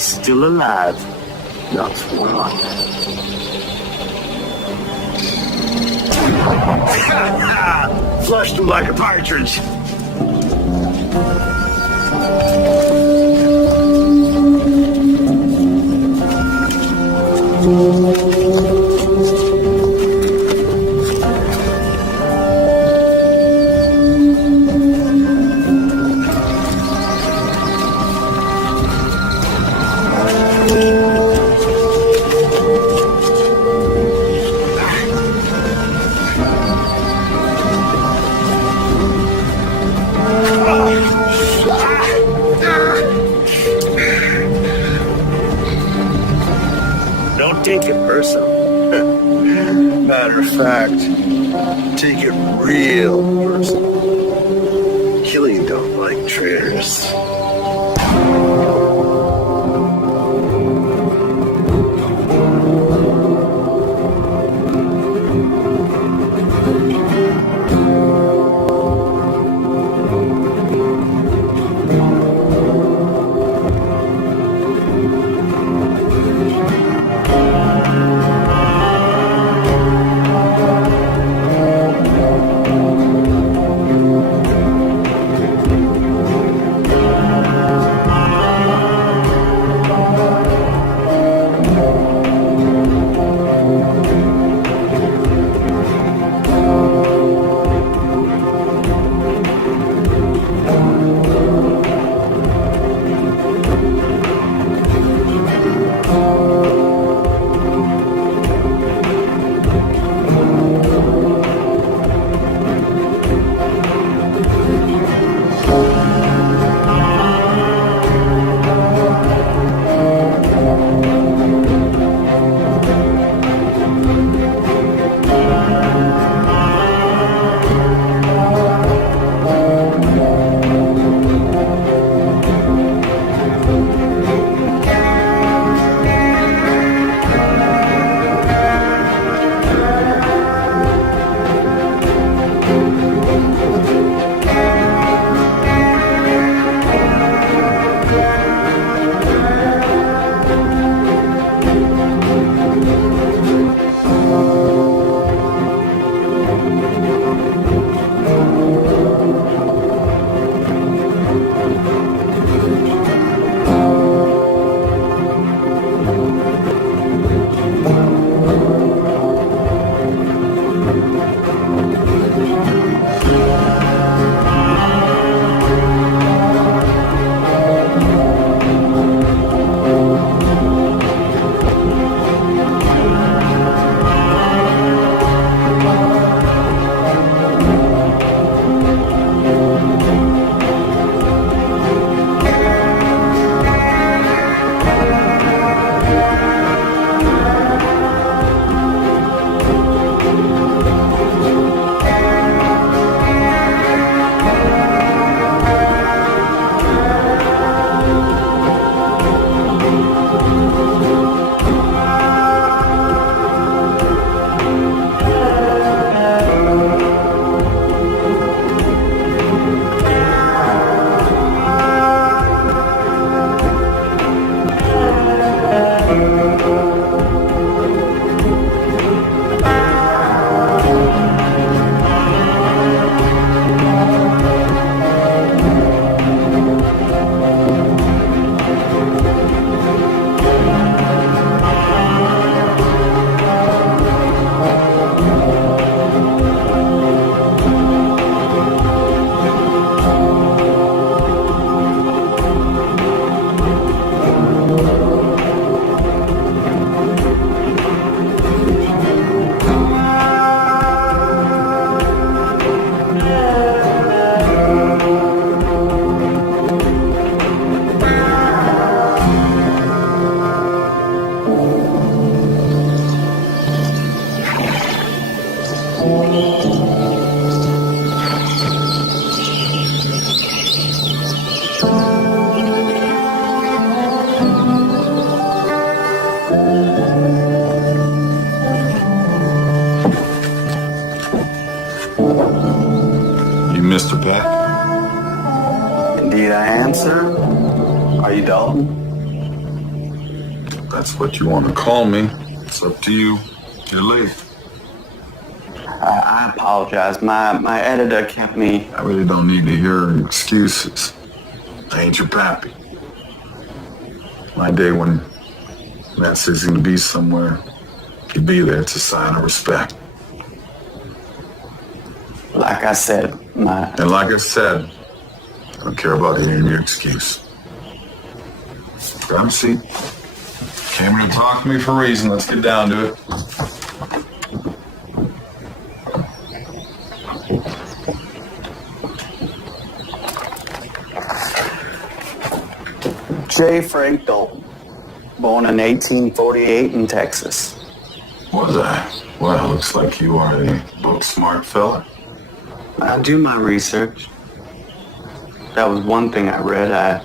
is still alive. Not one. Flushed him like a partridge. Don't take it personal. Matter of fact, take it real personal. Killing don't like traitors. Mr. Peck? Indeed I am, sir. Are you dull? That's what you want to call me. It's up to you. You're late. I apologize. My editor kept me. I really don't need to hear excuses. I ain't your pappy. My day when Matt says he's gonna be somewhere, he'd be there. It's a sign of respect. Like I said, And like I said, I don't care about hearing your excuse. Grab a seat. Came here to talk to me for a reason. Let's get down to it. J. Frank Dalton, born in 1848 in Texas. Was I? Well, looks like you are a book-smart fella. I do my research. That was one thing I read. I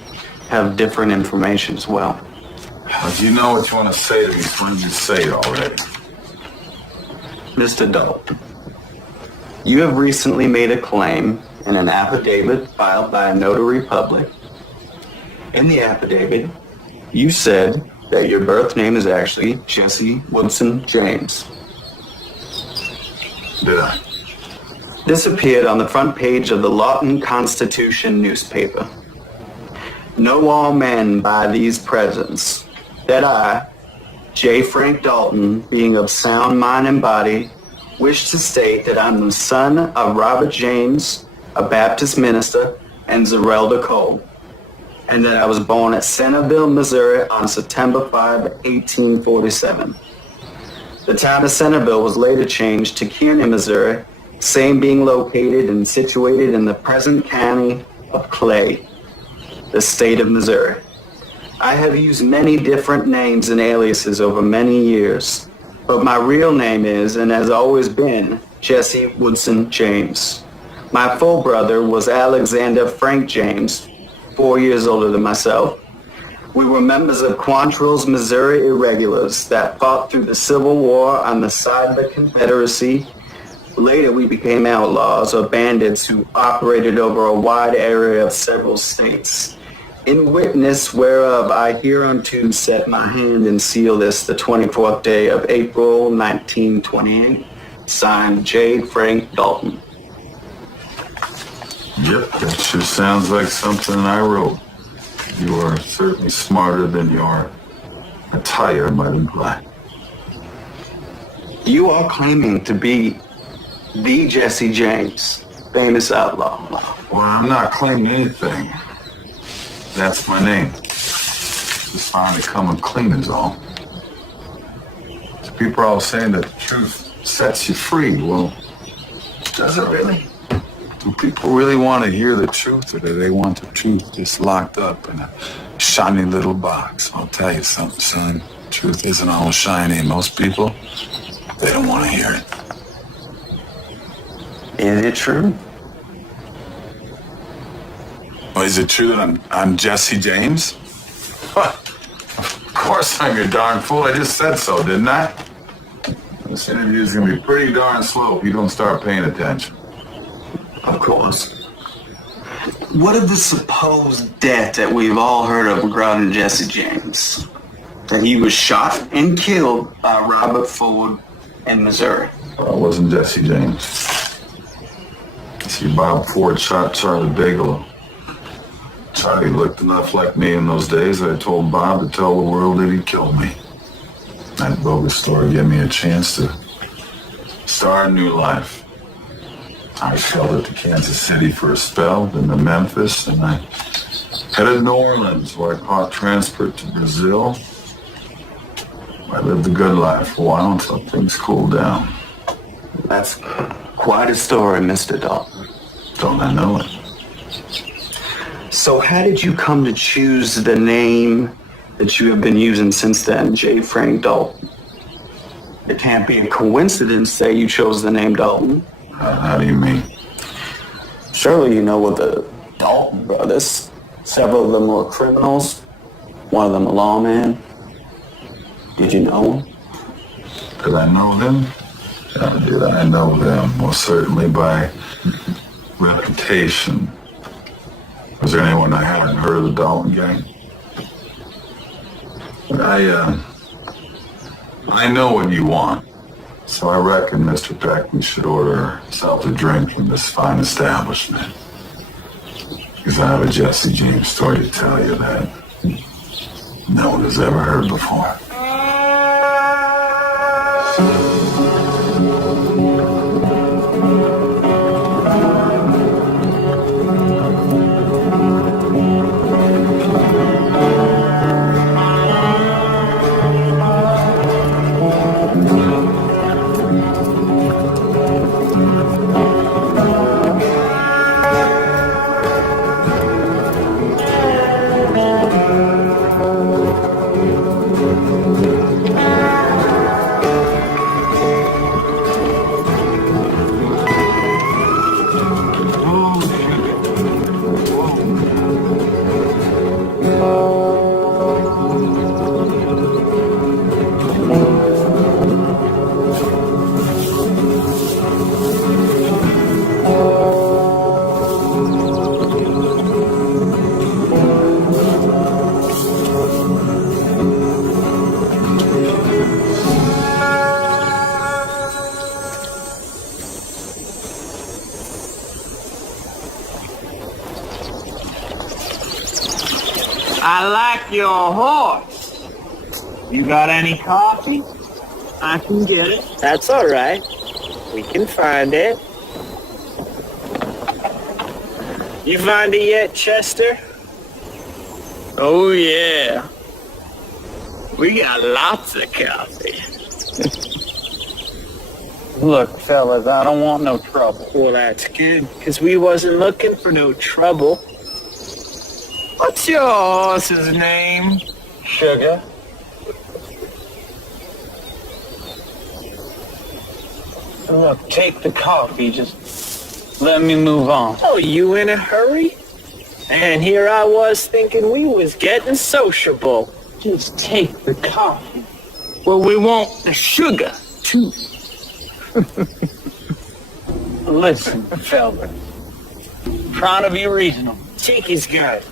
have different information as well. If you know what you want to say to me, why don't you say it already? Mr. Dalton, you have recently made a claim in an affidavit filed by a notary public. In the affidavit, you said that your birth name is actually Jesse Woodson James. Did I? This appeared on the front page of the Lawton Constitution newspaper. Know all men by these presents, that I, J. Frank Dalton, being of sound mind and body, wish to state that I'm the son of Robert James, a Baptist minister, and Zerelda Cole, and that I was born at Centerville, Missouri on September 5, 1847. The town of Centerville was later changed to Kearney, Missouri, same being located and situated in the present county of Clay, the state of Missouri. I have used many different names and aliases over many years, but my real name is, and has always been, Jesse Woodson James. My full brother was Alexander Frank James, 4 years older than myself. We were members of Quantrill's Missouri Irregulars that fought through the Civil War on the side of the Confederacy. Later, we became outlaws or bandits who operated over a wide area of several states. In witness whereof I hereunto set my hand and seal this the 24th day of April, 1928. Signed, J. Frank Dalton. Yep, that sure sounds like something I wrote. You are certainly smarter than your attire might imply. You are claiming to be the Jesse James, famous outlaw. Well, I'm not claiming anything. That's my name. Just finally coming clean is all. So people are all saying that the truth sets you free. Well, does it really? Do people really want to hear the truth, or do they want the truth just locked up in a shiny little box? I'll tell you something, son. Truth isn't all shiny. Most people, they don't want to hear it. Is it true? Well, is it true that I'm Jesse James? Of course I'm your darn fool. I just said so, didn't I? This interview is going to be pretty darn slow if you don't start paying attention. Of course. What of the supposed death that we've all heard of regarding Jesse James? That he was shot and killed by Robert Ford in Missouri. Well, it wasn't Jesse James. See, Bob Ford shot Charlie Bigelow. Charlie looked enough like me in those days that I told Bob to tell the world that he'd killed me. That bogus story gave me a chance to start a new life. I sheltered to Kansas City for a spell, then to Memphis, and I headed to New Orleans, where I caught transport to Brazil. I lived a good life for a while until things cooled down. That's quite a story, Mr. Dalton. Don't I know it? So how did you come to choose the name that you have been using since then, J. Frank Dalton? It can't be a coincidence that you chose the name Dalton. How do you mean? Surely you know what the Dalton brothers. Several of them were criminals. One of them a lawman. Did you know them? Did I know them? Did I know them? Well, certainly by reputation. Was there anyone I hadn't heard of the Dalton gang? I know what you want. So I reckon, Mr. Peck, we should order ourselves a drink from this fine establishment. Because I have a Jesse James story to tell you that no one has ever heard before. I like your horse. You got any coffee? I can get it. That's all right. We can find it. You find it yet, Chester? Oh, yeah. We got lots of coffee. Look, fellas, I don't want no trouble. Well, that's good, because we wasn't looking for no trouble. What's your horse's name? Sugar. Look, take the coffee. Just let me move on. Oh, you in a hurry? And here I was thinking we was getting sociable. Just take the coffee. Well, we want the sugar, too. Listen, fella. Trying to be reasonable. Cheeky's good.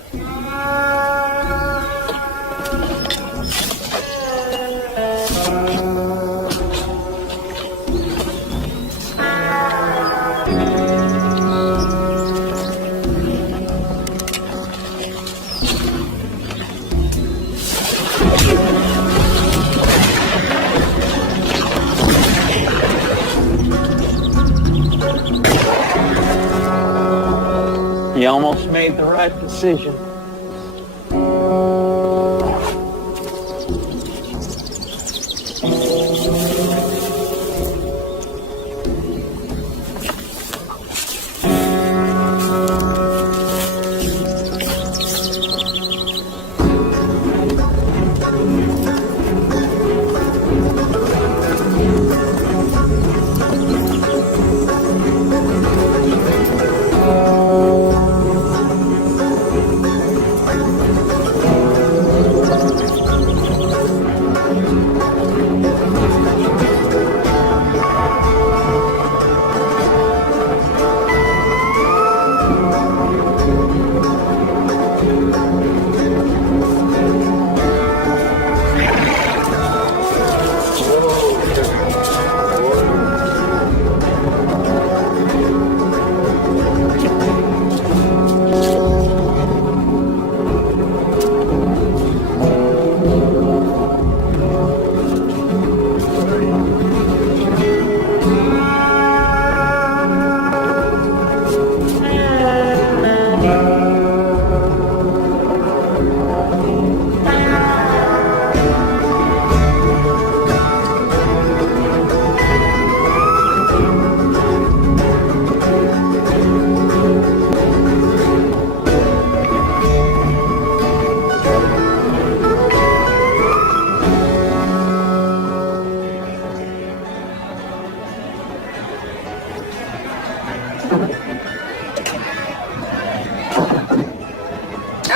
You almost made the right decision.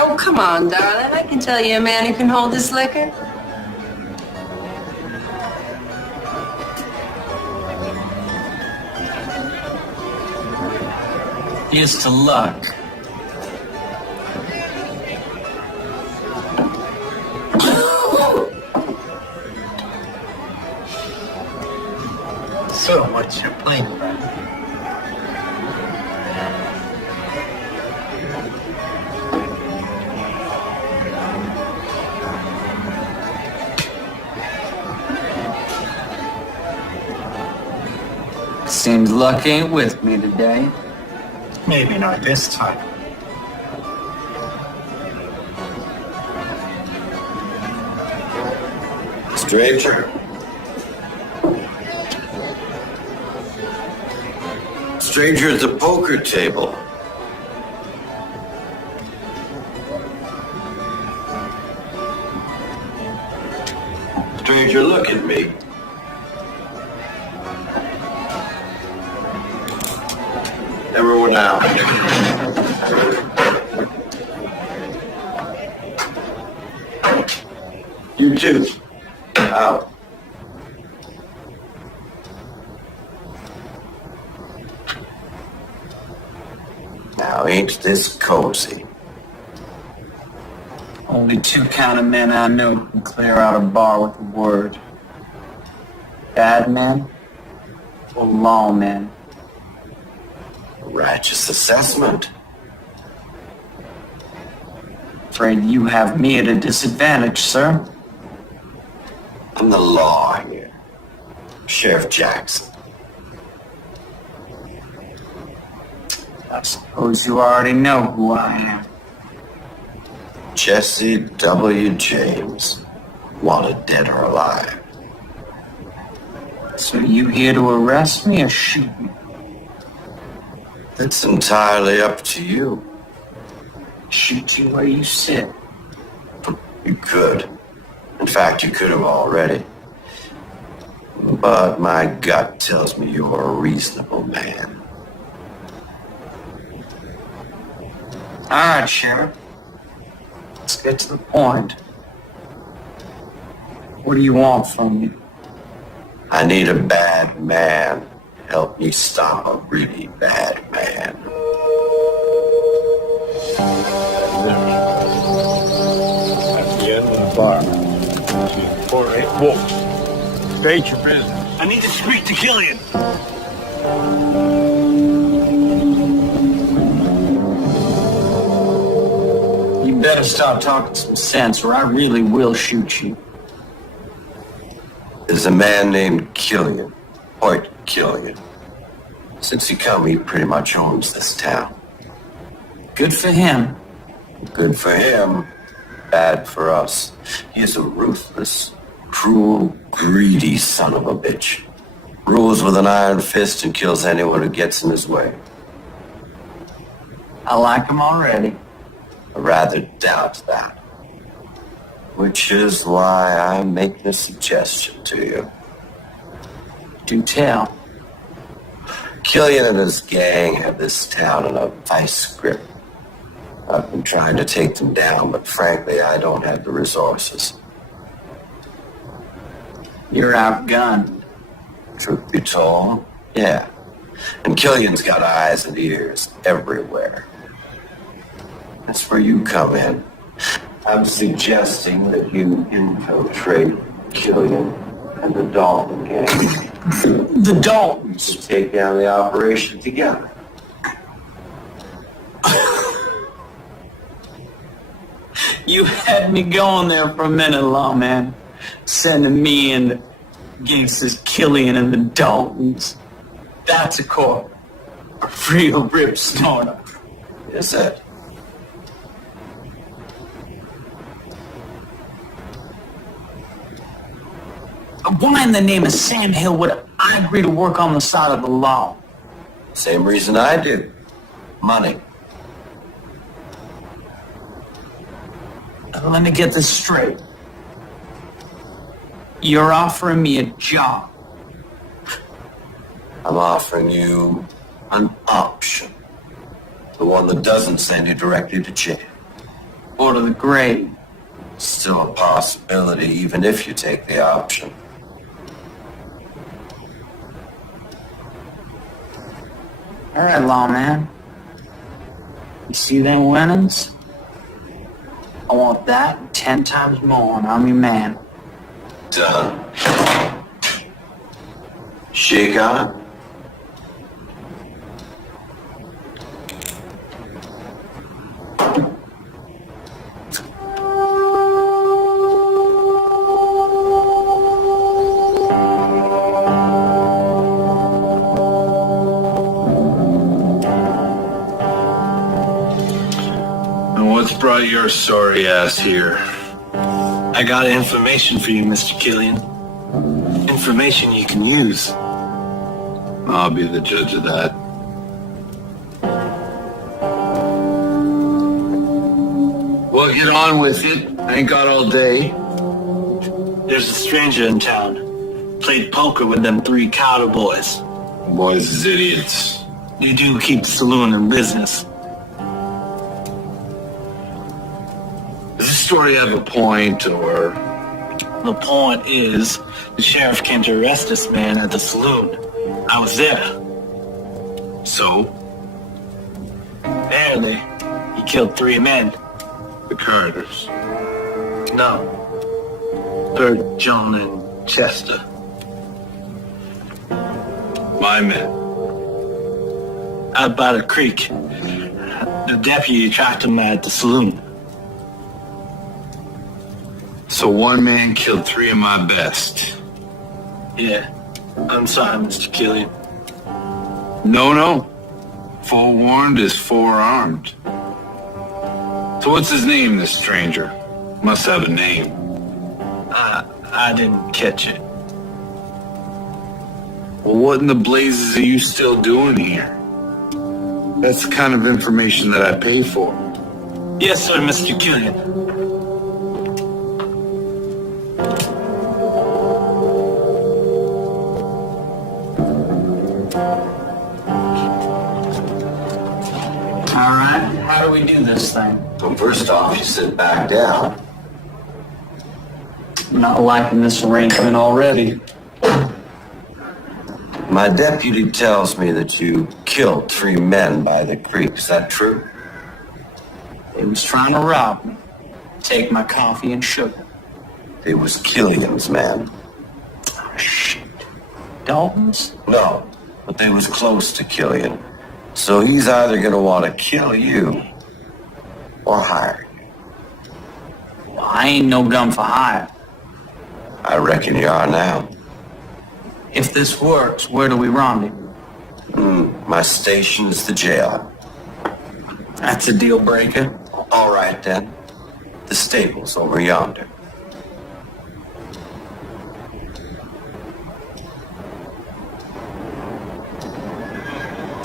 Oh, come on, darling. I can tell you a man who can hold his liquor. Here's to luck. What's your plan, friend? Seems luck ain't with me today. Maybe not this time. Stranger. Stranger at the poker table. Stranger, look at me. Everyone out. You too. Out. Now, ain't this cozy? Only two kind of men I know can clear out a bar with a word. Bad men or lawmen. Righteous assessment. Afraid you have me at a disadvantage, sir. I'm the law here. Sheriff Jackson. I suppose you already know who I am. Jesse W. James. Wanted dead or alive. So you here to arrest me or shoot me? It's entirely up to you. Shoot you where you sit. You could. In fact, you could have already. But my gut tells me you're a reasonable man. All right, Sheriff. Let's get to the point. What do you want from me? I need a bad man. Help me stop a really bad man. At the end of the bar. 4-8. Whoa. State your business. I need to speak to Killian. You better start talking some sense or I really will shoot you. There's a man named Killian. Point Killian. Since he come, he pretty much owns this town. Good for him. Good for him. Bad for us. He is a ruthless, cruel, greedy son of a bitch. Rules with an iron fist and kills anyone who gets in his way. I like him already. I rather doubt that. Which is why I make this suggestion to you. Do tell. Killian and his gang have this town in a vice grip. I've been trying to take them down, but frankly, I don't have the resources. You're outgunned. Truth be told, yeah. And Killian's got eyes and ears everywhere. That's where you come in. I'm suggesting that you infiltrate Killian and the Dalton gang. The Daltons. To take down the operation together. You had me going there for a minute, lawman. Sending me in gangsters Killian and the Daltons. That's a corp. A real rip stoner. Is it? Why in the name of Sam Hill would I agree to work on the side of the law? Same reason I do. Money. Let me get this straight. You're offering me a job. I'm offering you an option. The one that doesn't send you directly to jail. Or to the grave. Still a possibility, even if you take the option. All right, lawman. You see them winnings? I want that and 10 times more, and I'm your man. Done. Shake on it. what's brought your sorry ass here? I got information for you, Mr. Killian. Information you can use. I'll be the judge of that. Well, get on with it. I ain't got all day. There's a stranger in town. Played poker with them 3 cowboys. Boys is idiots. You do keep the saloon in business. Does this story have a point, or? The point is, the sheriff came to arrest this man at the saloon. I was there. So? Barely. He killed 3 men. The Carters. No. Bert, John, and Chester. My men. Out by the creek. The deputy tracked him at the saloon. So one man killed 3 of my best. Yeah. I'm sorry, Mr. Killian. No. Forewarned is forearmed. So what's his name, this stranger? Must have a name. I didn't catch it. Well, what in the blazes are you still doing here? That's the kind of information that I pay for. Yes, sir, Mr. Killian. All right, how do we do this thing? Well, first off, you sit back down. I'm not liking this arrangement already. My deputy tells me that you killed 3 men by the creek. Is that true? They was trying to rob me. Take my coffee and sugar. It was Killian's men. Oh, shit. Dalton's? No, but they was close to Killian. So he's either gonna want to kill you or hire you. Well, I ain't no gun for hire. I reckon you are now. If this works, where do we rendezvous? My station's the jail. That's a deal breaker. All right, then. The stable's over yonder.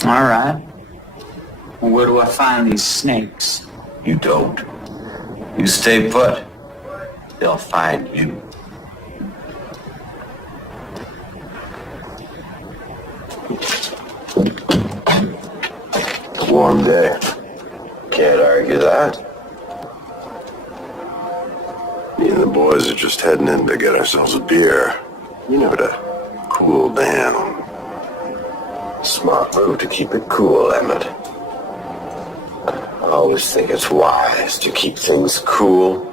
All right. Well, where do I find these snakes? You don't. You stay put. They'll find you. Warm day. Can't argue that. Me and the boys are just heading in to get ourselves a beer. You know, to cool down. Smart move to keep it cool, Emmett. I always think it's wise to keep things cool.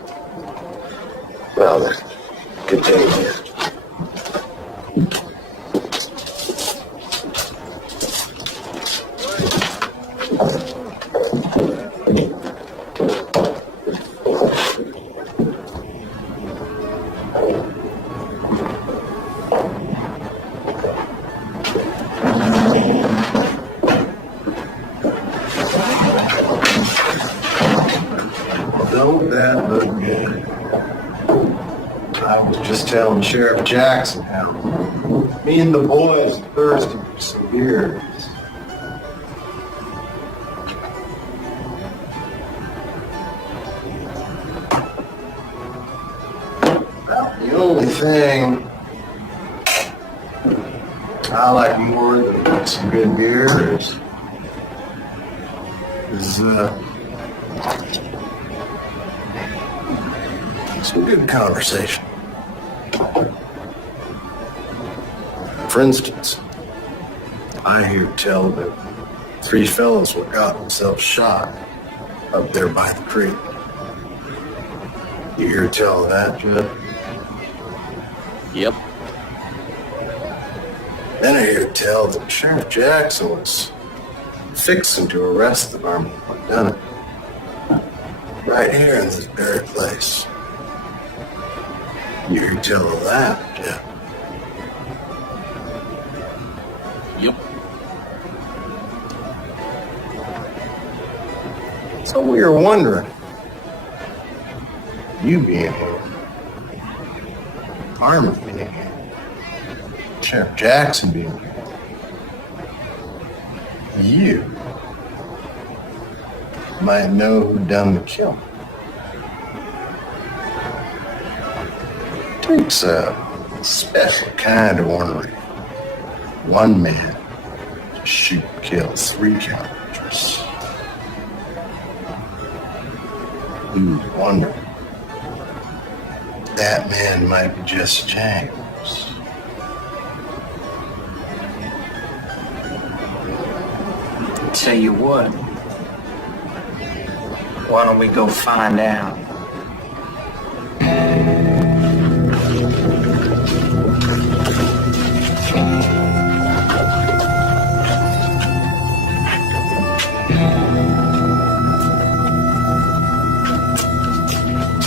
Well, then, good day, dear. Don't that look good? I was just telling Sheriff Jackson how me and the boys are thirsty for some beers. Well, the only thing I like more than some good beer is some good conversation. For instance, I hear tell that 3 fellows were got themselves shot up there by the creek. You hear tell of that, Judd? Yep. Then I hear tell that Sheriff Jackson was fixing to arrest the army who done it. Right here in this very place. You hear tell of that, yeah. Yep. So we were wondering, You being here. Armor being here. Sheriff Jackson being here. You might know who done the killing. Takes a special kind of ornery. One man to shoot and kill 3 characters. You wonder that man might be Jesse James. Tell you what, why don't we go find out?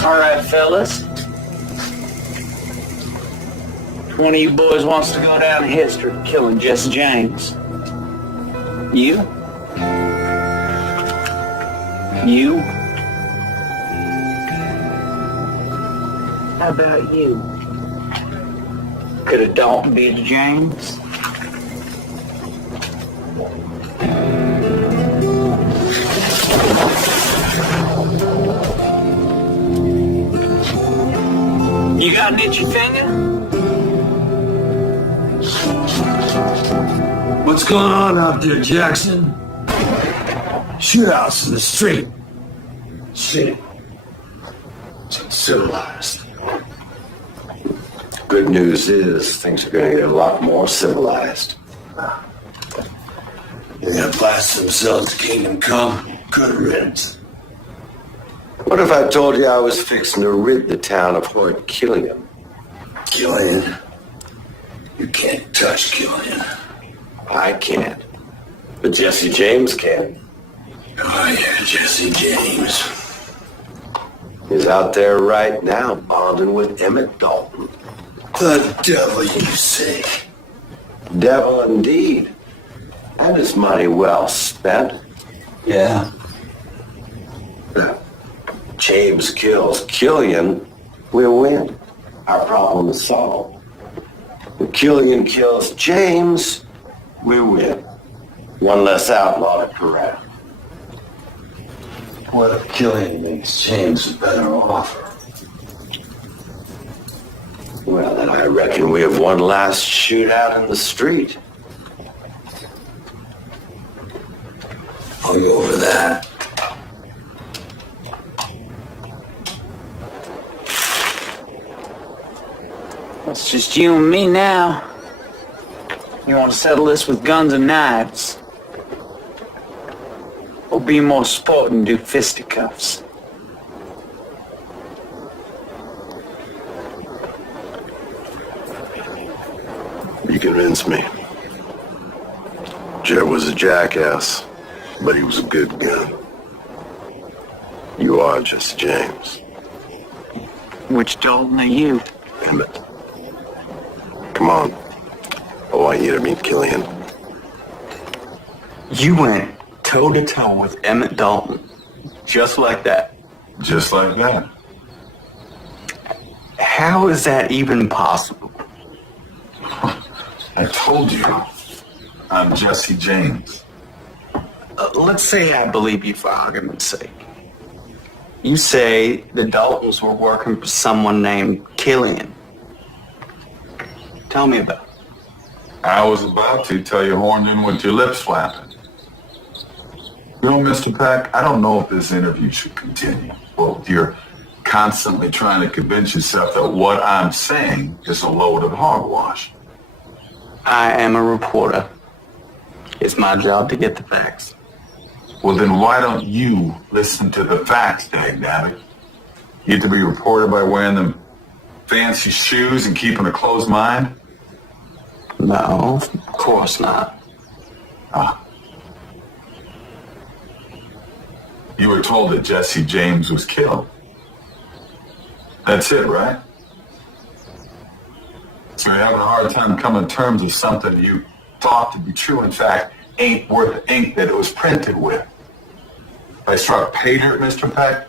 All right, fellas. Which one of you boys wants to go down in history for killing Jesse James? You? You? How about you? Could a Dalton be the James? You got an itchy finger? What's going on out there, Jackson? Shootouts in the street. Shit. It's civilized. Good news is things are going to get a lot more civilized. They're gonna blast themselves to kingdom come. Good riddance. What if I told you I was fixing to rid the town of Hort Killian? Killian. You can't touch Killian. I can't. But Jesse James can. Oh yeah, Jesse James. He's out there right now bonding with Emmett Dalton. The devil, you say? Devil indeed. And his money well spent. Yeah. James kills Killian, we win. Our problem is solved. If Killian kills James, we win. One less outlaw to corral. What if Killian makes James a better offer? Well, then I reckon we have one last shootout in the street. I'll go over that. It's just you and me now. You want to settle this with guns and knives? Or be more sport and do fisticuffs? You convinced me. Jet was a jackass, but he was a good gun. You are Jesse James. Which Dalton are you? Emmett. Come on. I want you to meet Killian. You went toe-to-toe with Emmett Dalton. Just like that. Just like that. How is that even possible? I told you. I'm Jesse James. Let's say I believe you for argument's sake. You say the Daltons were working for someone named Killian. Tell me about it. I was about to tell you horned in with your lips flapping. You know, Mr. Pack, I don't know if this interview should continue. Well, you're constantly trying to convince yourself that what I'm saying is a load of hogwash. I am a reporter. It's my job to get the facts. Well, then why don't you listen to the facts, dagnabbit? You get to be reported by wearing them fancy shoes and keeping a closed mind? No, of course not. You were told that Jesse James was killed. That's it, right? So you're having a hard time coming to terms with something you thought to be true, in fact, ain't worth the ink that it was printed with. If I struck pay dirt, Mr. Peck,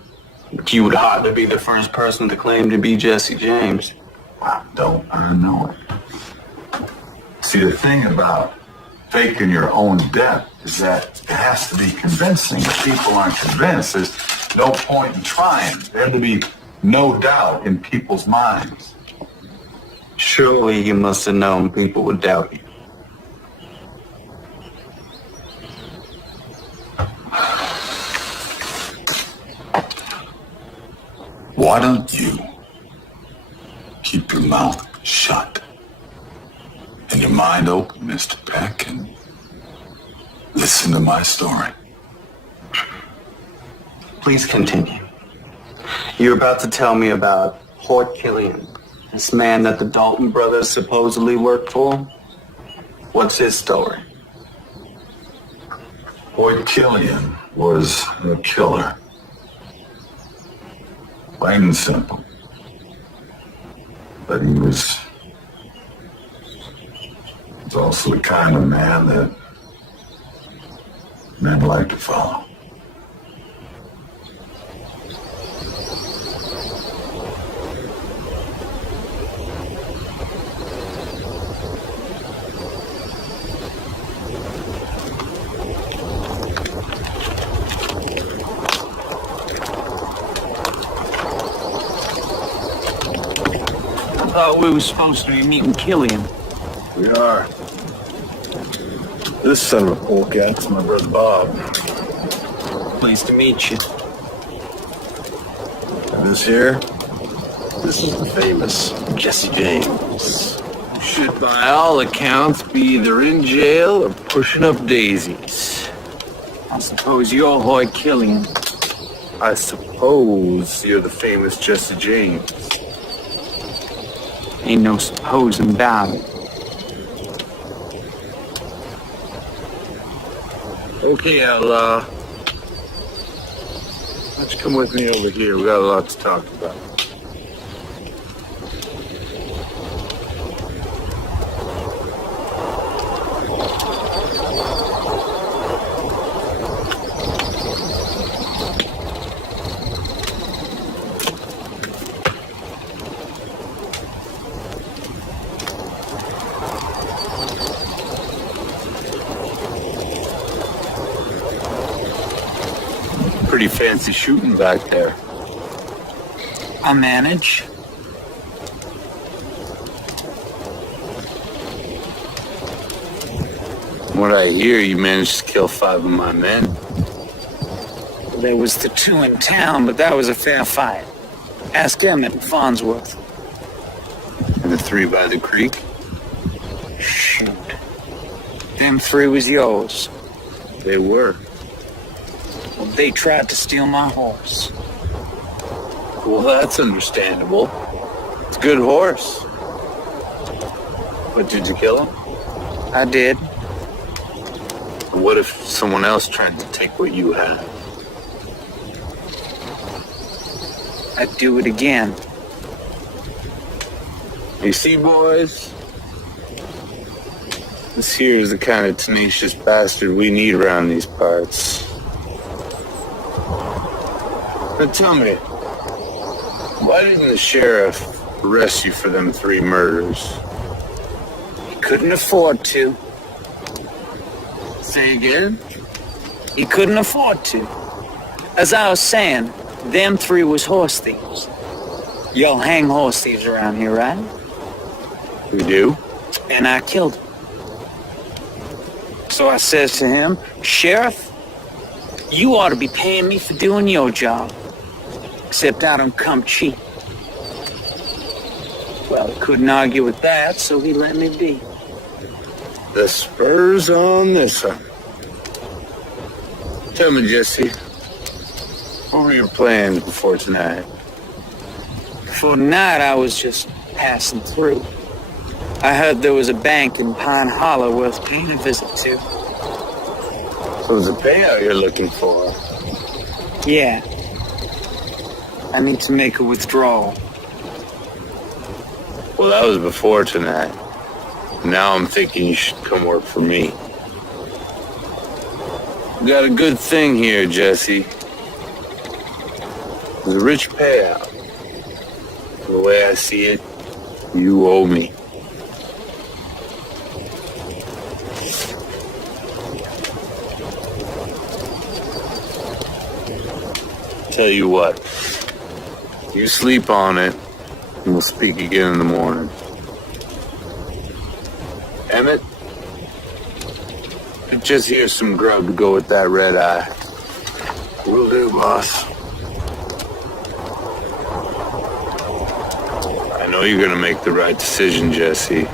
You would hardly be the first person to claim to be Jesse James. Don't I know it? See, the thing about faking your own death is that it has to be convincing. If people aren't convinced, there's no point in trying. There to be no doubt in people's minds. Surely you must have known people would doubt you. Why don't you keep your mouth shut and your mind open, Mr. Peck, and listen to my story? Please continue. You're about to tell me about Hort Killian, this man that the Dalton brothers supposedly worked for. What's his story? Hoyt Killian was a killer. Plain and simple. But he was also the kind of man that men like to follow. I thought we were supposed to be meeting Killian. We are. This son of a polecat's my brother Bob. Pleased to meet you. And this is the famous Jesse James. Who should, by all accounts, be either in jail or pushing up daisies. I suppose you're Hoyt Killian. I suppose you're the famous Jesse James. Ain't no supposing about it. Okay, outlaw. Why don't you come with me over here? We got a lot to talk about. Pretty fancy shooting back there. I manage. From what I hear, you managed to kill 5 of my men. There was the 2 in town, but that was a fair fight. Ask Emmett and Farnsworth. And the 3 by the creek? Shoot. Them 3 was yours. They were. Well, they tried to steal my horse. Well, that's understandable. It's a good horse. But did you kill him? I did. What if someone else tried to take what you had? I'd do it again. You see, boys? This here is the kind of tenacious bastard we need around these parts. Now tell me, why didn't the sheriff arrest you for them 3 murders? He couldn't afford to. Say again? He couldn't afford to. As I was saying, them 3 was horse thieves. Y'all hang horse thieves around here, right? We do. And I killed him. So I says to him, Sheriff, you ought to be paying me for doing your job. Except I don't come cheap. Well, he couldn't argue with that, so he let me be. The spurs on this one. Tell me, Jesse, what were your plans before tonight? For tonight, I was just passing through. I heard there was a bank in Pine Hollow worth paying a visit to. So it's a payout you're looking for? Yeah. I need to make a withdrawal. Well, that was before tonight. Now I'm thinking you should come work for me. We got a good thing here, Jesse. It was a rich payout. The way I see it, you owe me. Tell you what, you sleep on it, and we'll speak again in the morning. Emmett, just here's some grub to go with that red eye. Will do, boss. I know you're gonna make the right decision, Jesse.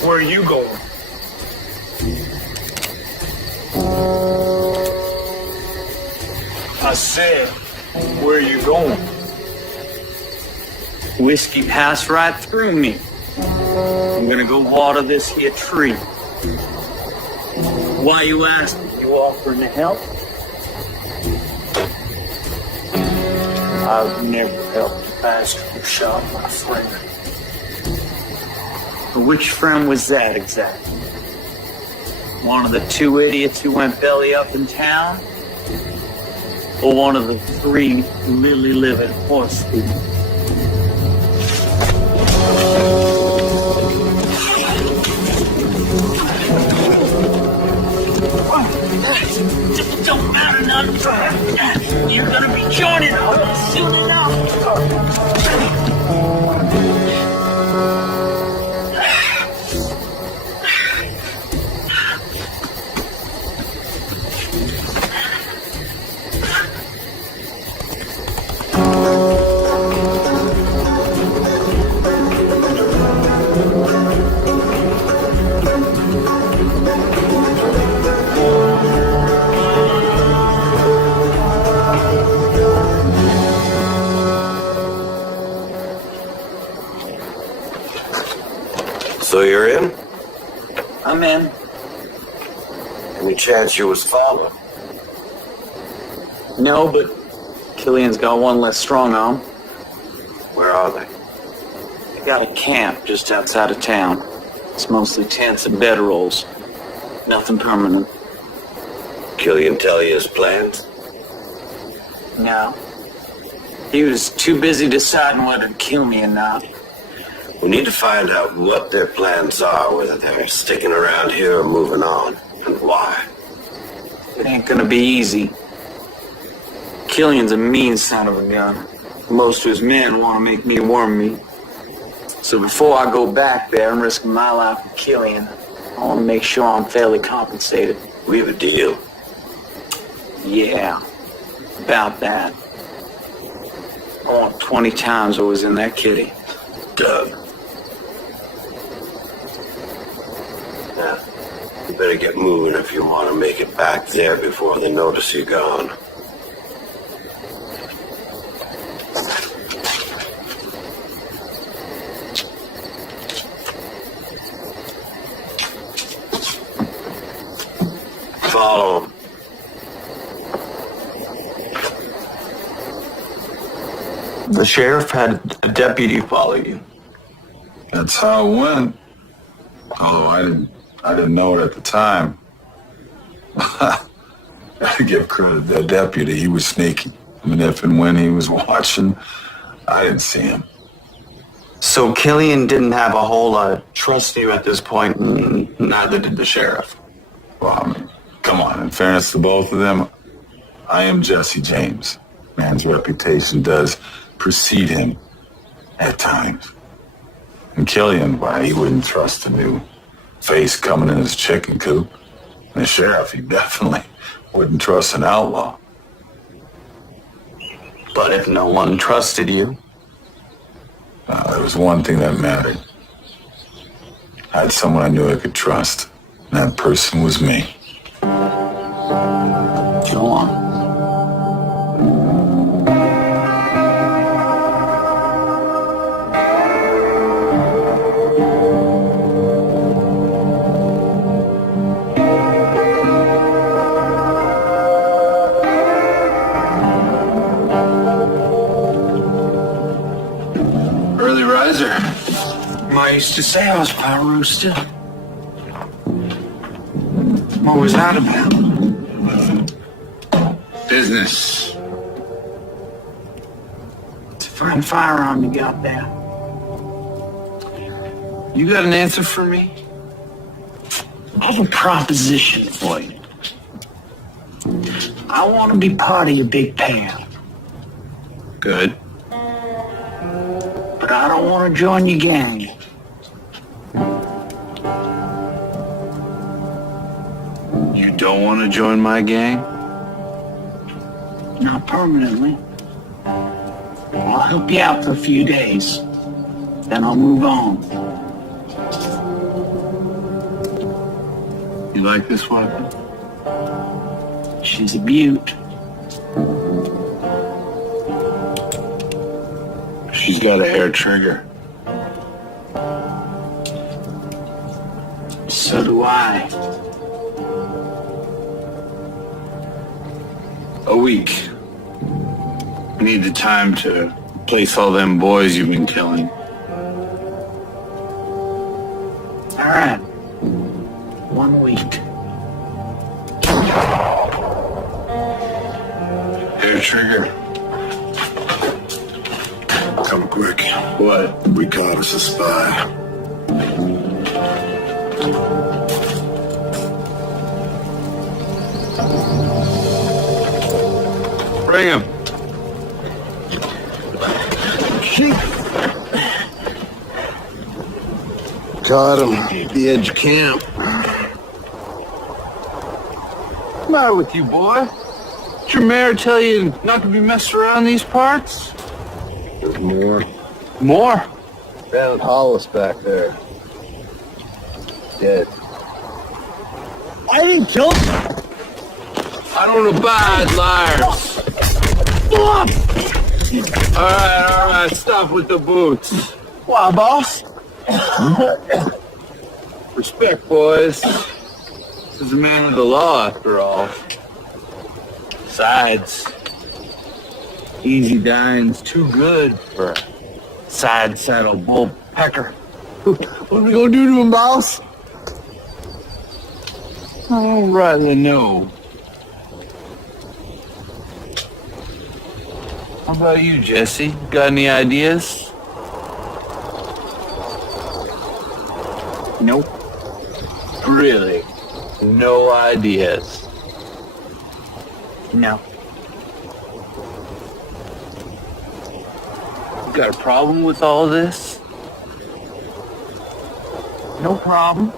Where are you going? I said, where are you going? Whiskey passed right through me. I'm gonna go water this here tree. Why you asking? You offering to help? I've never helped a bastard who shot my friend. Which friend was that exactly? One of the two idiots who went belly up in town? Or one of the three lily-livered horse thieves? It don't matter none. You're gonna be joining us soon enough. So you're in? I'm in. Any chance you was followed? No, but Killian's got one less strong arm. Where are they? They got a camp just outside of town. It's mostly tents and bedrolls. Nothing permanent. Killian tell you his plans? No. He was too busy deciding whether to kill me or not. We need to find out what their plans are, whether they're sticking around here or moving on, and why. It ain't gonna be easy. Killian's a mean son of a gun. Most of his men want to make me worm meat. So before I go back there and risk my life with Killian, I want to make sure I'm fairly compensated. We have a deal. Yeah, about that. I want 20 times what was in that kitty. Doug. Now, you better get moving if you want to make it back there before they notice you're gone. Follow him. The sheriff had a deputy follow you. That's how it went. Although I didn't know it at the time. I give credit to the deputy. He was sneaky. I mean, if and when he was watching, I didn't see him. So Killian didn't have a whole lot of trust in you at this point, and neither did the sheriff. Well, I mean, come on. In fairness to both of them, I am Jesse James. Man's reputation does precede him at times. And Killian, why, he wouldn't trust a new face coming in his chicken coop. And the sheriff, he definitely wouldn't trust an outlaw. But if no one trusted you? There was one thing that mattered. I had someone I knew I could trust, and that person was me. Go on. Early riser. I used to say I was power roasted. What was that about? Business. It's a fine firearm you got there. You got an answer for me? I have a proposition for you. I want to be part of your big payout, Good. but I don't want to join your gang. You don't want to join my gang? Not permanently. I'll help you out for a few days. Then I'll move on. You like this weapon? She's a beaut. She's got a hair trigger. So do I. A week. I need the time to replace all them boys you've been killing. All right. 1 week. Hair trigger. Come quick. What? We caught us a spy. Bring him. Caught him at the edge of camp. What's the matter with you, boy? Did your mayor tell you not to be messed around these parts? There's more. More? Found Hollis back there. Dead. I didn't kill him. I don't abide liars. All right, stop with the boots. Why, boss? Respect, boys. This is a man of the law, after all. Besides, easy dying's too good for a side saddle bull pecker. What are we gonna do to him, boss? I don't rightly know. How about you, Jesse? Got any ideas? Nope. Really? No ideas. No. You got a problem with all this? No problem.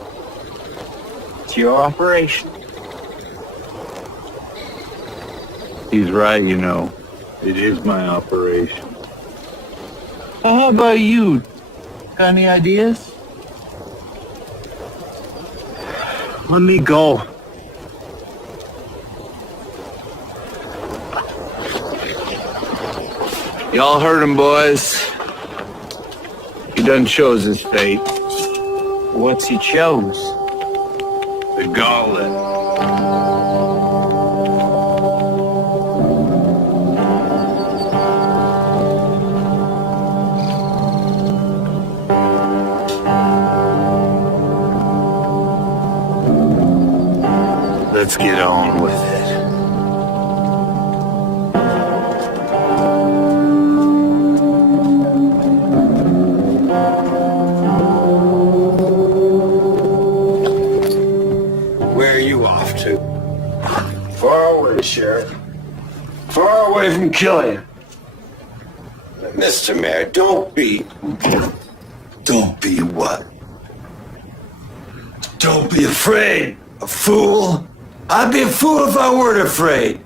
It's your operation. He's right, you know. It is my operation. Well, how about you? Got any ideas? Let me go. Y'all heard him, boys. He done chose his fate. What's he chose? The gauntlet. Let's get on with it. Where are you off to? Far away, Sheriff. Far away from Killian. Mr. Mayor, don't be... Don't be what? Don't be afraid, a fool. I'd be a fool if I weren't afraid.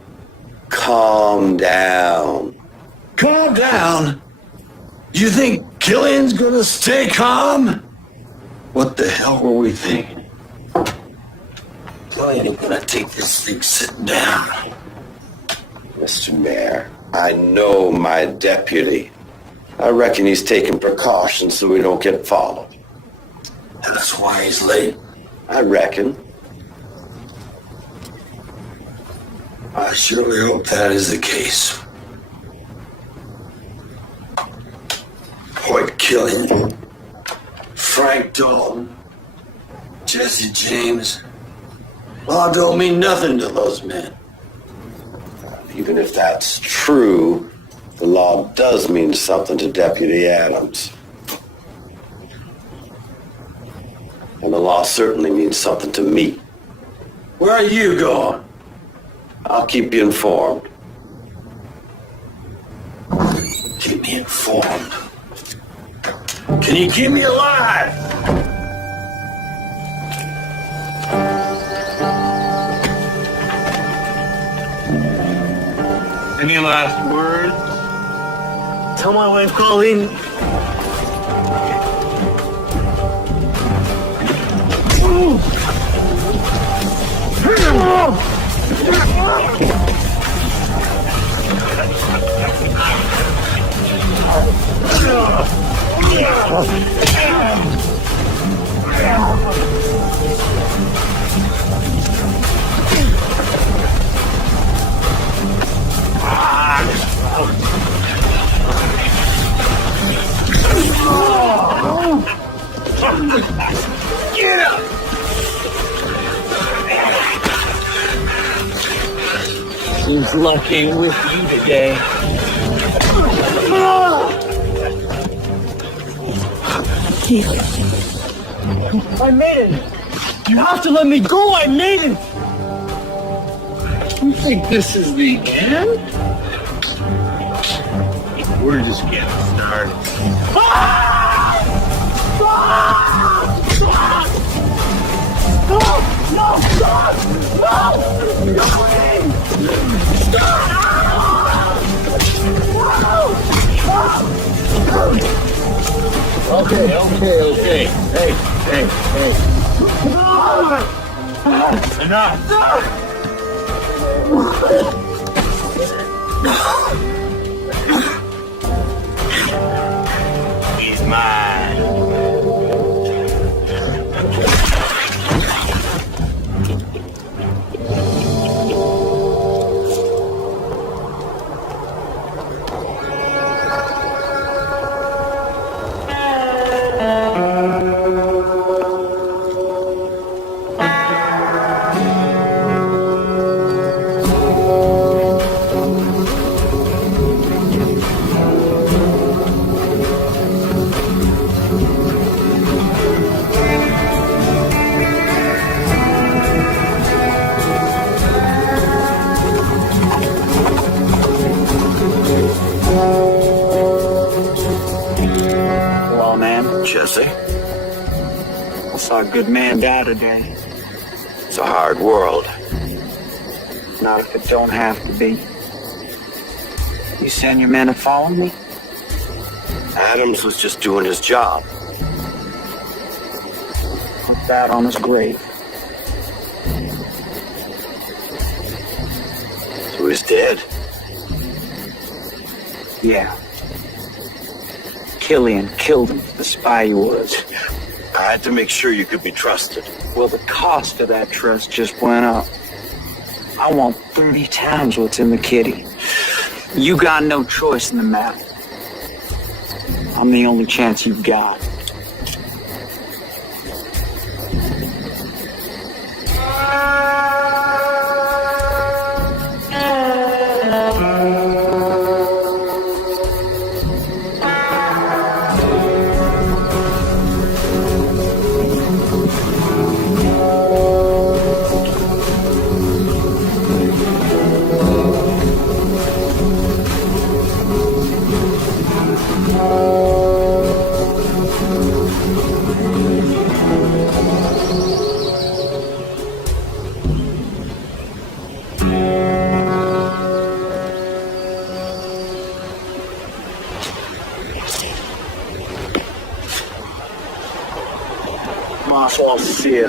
Calm down. Calm down? You think Killian's gonna stay calm? What the hell were we thinking? Killian ain't gonna take this thing sitting down. Mr. Mayor, I know my deputy. I reckon he's taking precautions so we don't get followed. That's why he's late. I reckon. I surely hope that is the case. Hoyt Killian, Frank Dalton, Jesse James. Law don't mean nothing to those men. Even if that's true, the law does mean something to Deputy Adams. And the law certainly means something to me. Where are you going? I'll keep you informed. Keep me informed. Can you keep me alive? Any last words? Tell my wife Colleen. He's lucky with you today. I made it! You have to let me go! I made it! You think this is the end? We're just getting started. Okay. Hey. Enough. He's mine. Jesse. I saw a good man die today. It's a hard world. Not if it don't have to be. You send your men to follow me? Adams was just doing his job. Put that on his grave. So he's dead? Yeah. Killian killed him, the spy he was. I had to make sure you could be trusted. Well, the cost of that trust just went up. I want 30 times what's in the kitty. You got no choice in the matter. I'm the only chance you've got. false seer.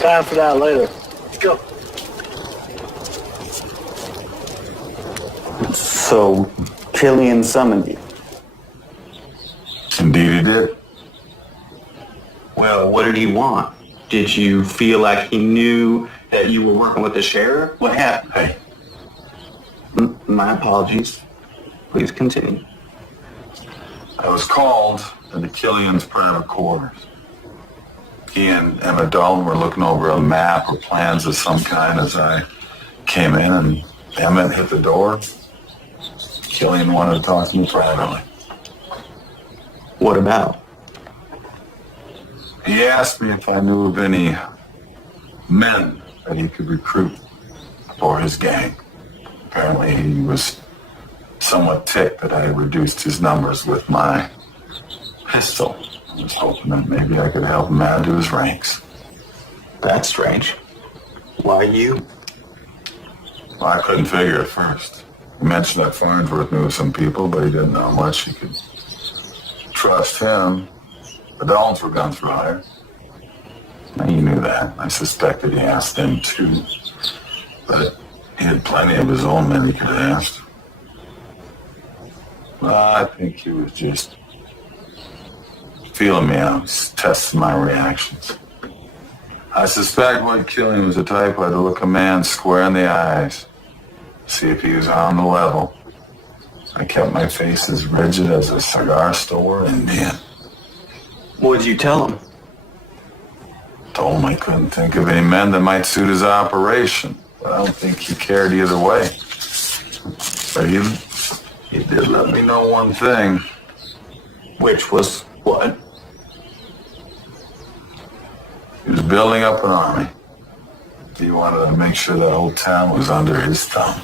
Time for that later. Let's go. So, Killian summoned you. Indeed he did. Well, what did he want? Did you feel like he knew that you were working with the sheriff? What happened? Hey, My apologies. Please continue. I was called into Killian's private quarters. He and Emmett Dalton were looking over a map or plans of some kind as I came in, and Emmett hit the door. Killian wanted to talk to me privately. What about? He asked me if I knew of any men that he could recruit for his gang. Apparently he was somewhat ticked that I had reduced his numbers with my pistol. I was hoping that maybe I could help him add to his ranks. That's strange. Why you? Well, I couldn't figure at first. He mentioned that Farnsworth knew some people, but he didn't know how much he could trust him. The Dallins were guns for hire. And he knew that. I suspected he asked them too. But he had plenty of his own men he could have asked. Well, I think he was just feeling me out, just testing my reactions. I suspect White Killian was the type who had to look a man square in the eyes, see if he was on the level. I kept my face as rigid as a cigar store Indian. What did you tell him? Told him I couldn't think of any men that might suit his operation. But I don't think he cared either way. But he did let me know one thing. Which was what? He was building up an army. He wanted to make sure that whole town was under his thumb.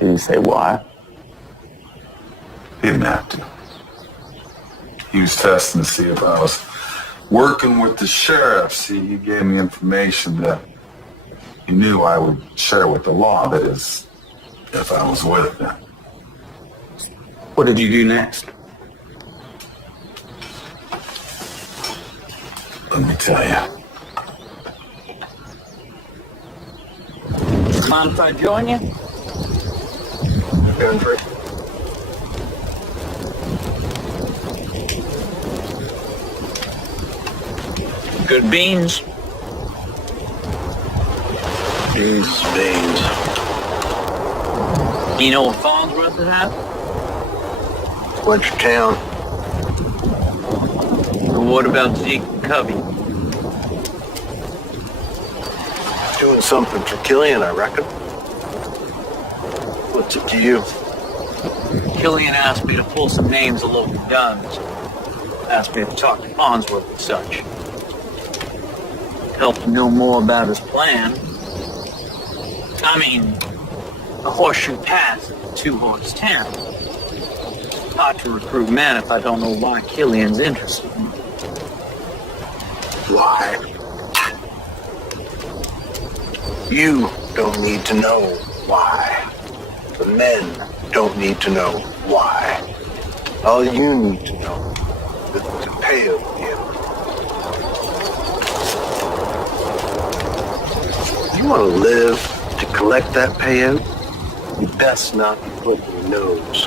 Did he say why? He didn't have to. He was testing to see if I was working with the sheriff. See, he gave me information that he knew I would share with the law, that is, if I was with them. What did you do next? Let me tell you. Mind if I join you? Go for it. Good beans. Beans. You know what Farnsworth is at? Went to town. And what about Zeke and Cubby? Doing something for Killian, I reckon. What's it to you? Killian asked me to pull some names of local guns. Asked me to talk to Farnsworth and such. Help him know more about his plan. I mean, the Horseshoe Pass is a two-horse town. Hard to recruit men if I don't know why Killian's interested in me. Why? You don't need to know why. The men don't need to know why. All you need to know is to pay him. If you want to live to collect that payout, you best not be putting your nose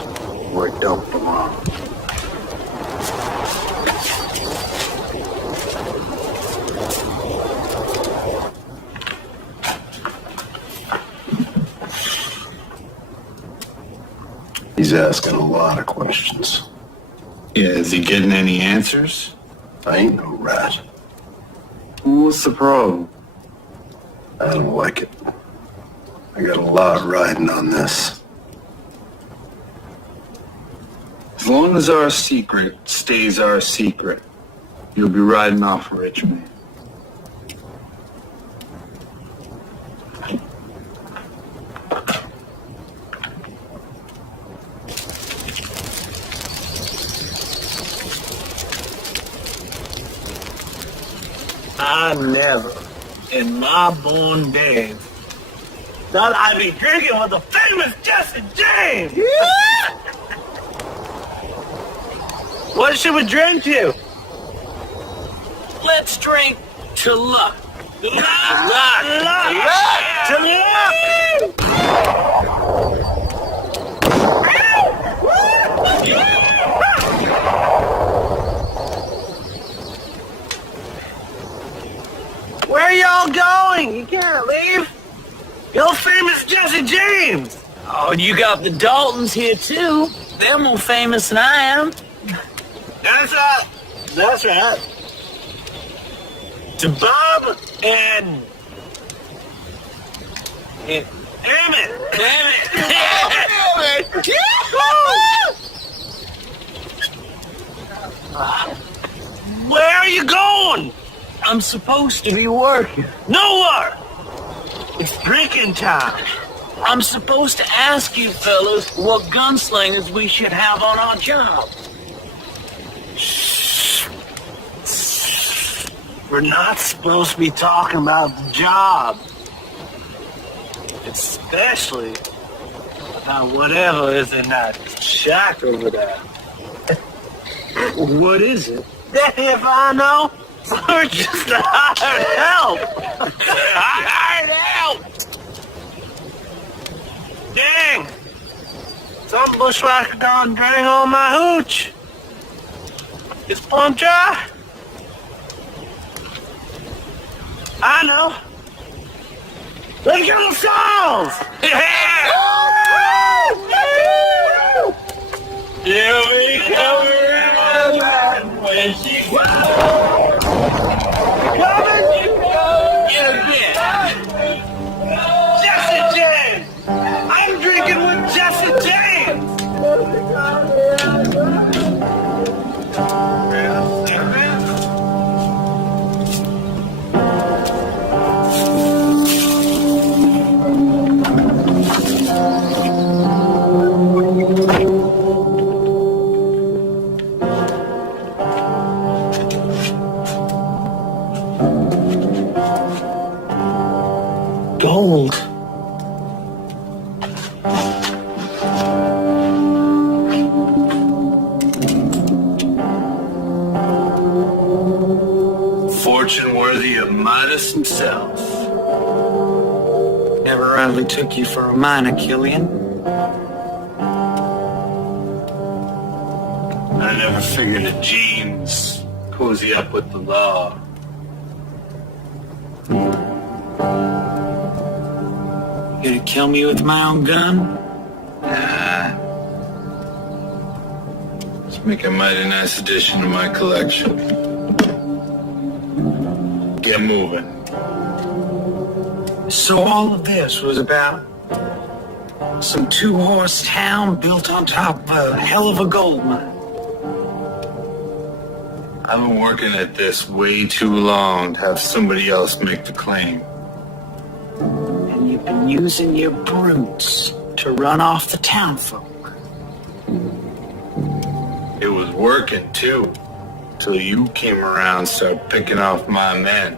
where it don't belong. He's asking a lot of questions. Yeah, is he getting any answers? I ain't no rat. What's the problem? I don't like it. I got a lot riding on this. As long as our secret stays our secret, you'll be riding off a rich man. I never, in my born days, thought I'd be drinking with the famous Jesse James. Yeah. What should we drink to? Let's drink to luck. Where are y'all going? You can't leave. You're famous Jesse James. Oh, you got the Daltons here too. They're more famous than I am. That's right. That's right. To Bob and damn it. Where are you going? I'm supposed to be working. Nowhere. It's drinking time. I'm supposed to ask you fellas what gunslingers we should have on our job. We're not supposed to be talking about the job. Especially about whatever is in that shack over there. What is it? If I know, we're just hired help. Hired help. Dang. Some bushwhacker gone drank all my hooch. It's plumb dry. I know. Let's get the songs! Yeah! Here we come around when she goes. Coming? Yeah. Jesse James! I'm drinking with Jesse James! Gold. Fortune worthy of Midas himself. Never hardly took you for a miner, Killian. I never figured a James cozy up with the law. You gonna kill me with my own gun? Nah. Let's make a mighty nice addition to my collection. Get moving. So all of this was about some two-horse town built on top of a hell of a gold mine. I've been working at this way too long to have somebody else make the claim. And you've been using your brutes to run off the townfolk. It was working too, till you came around and started picking off my men.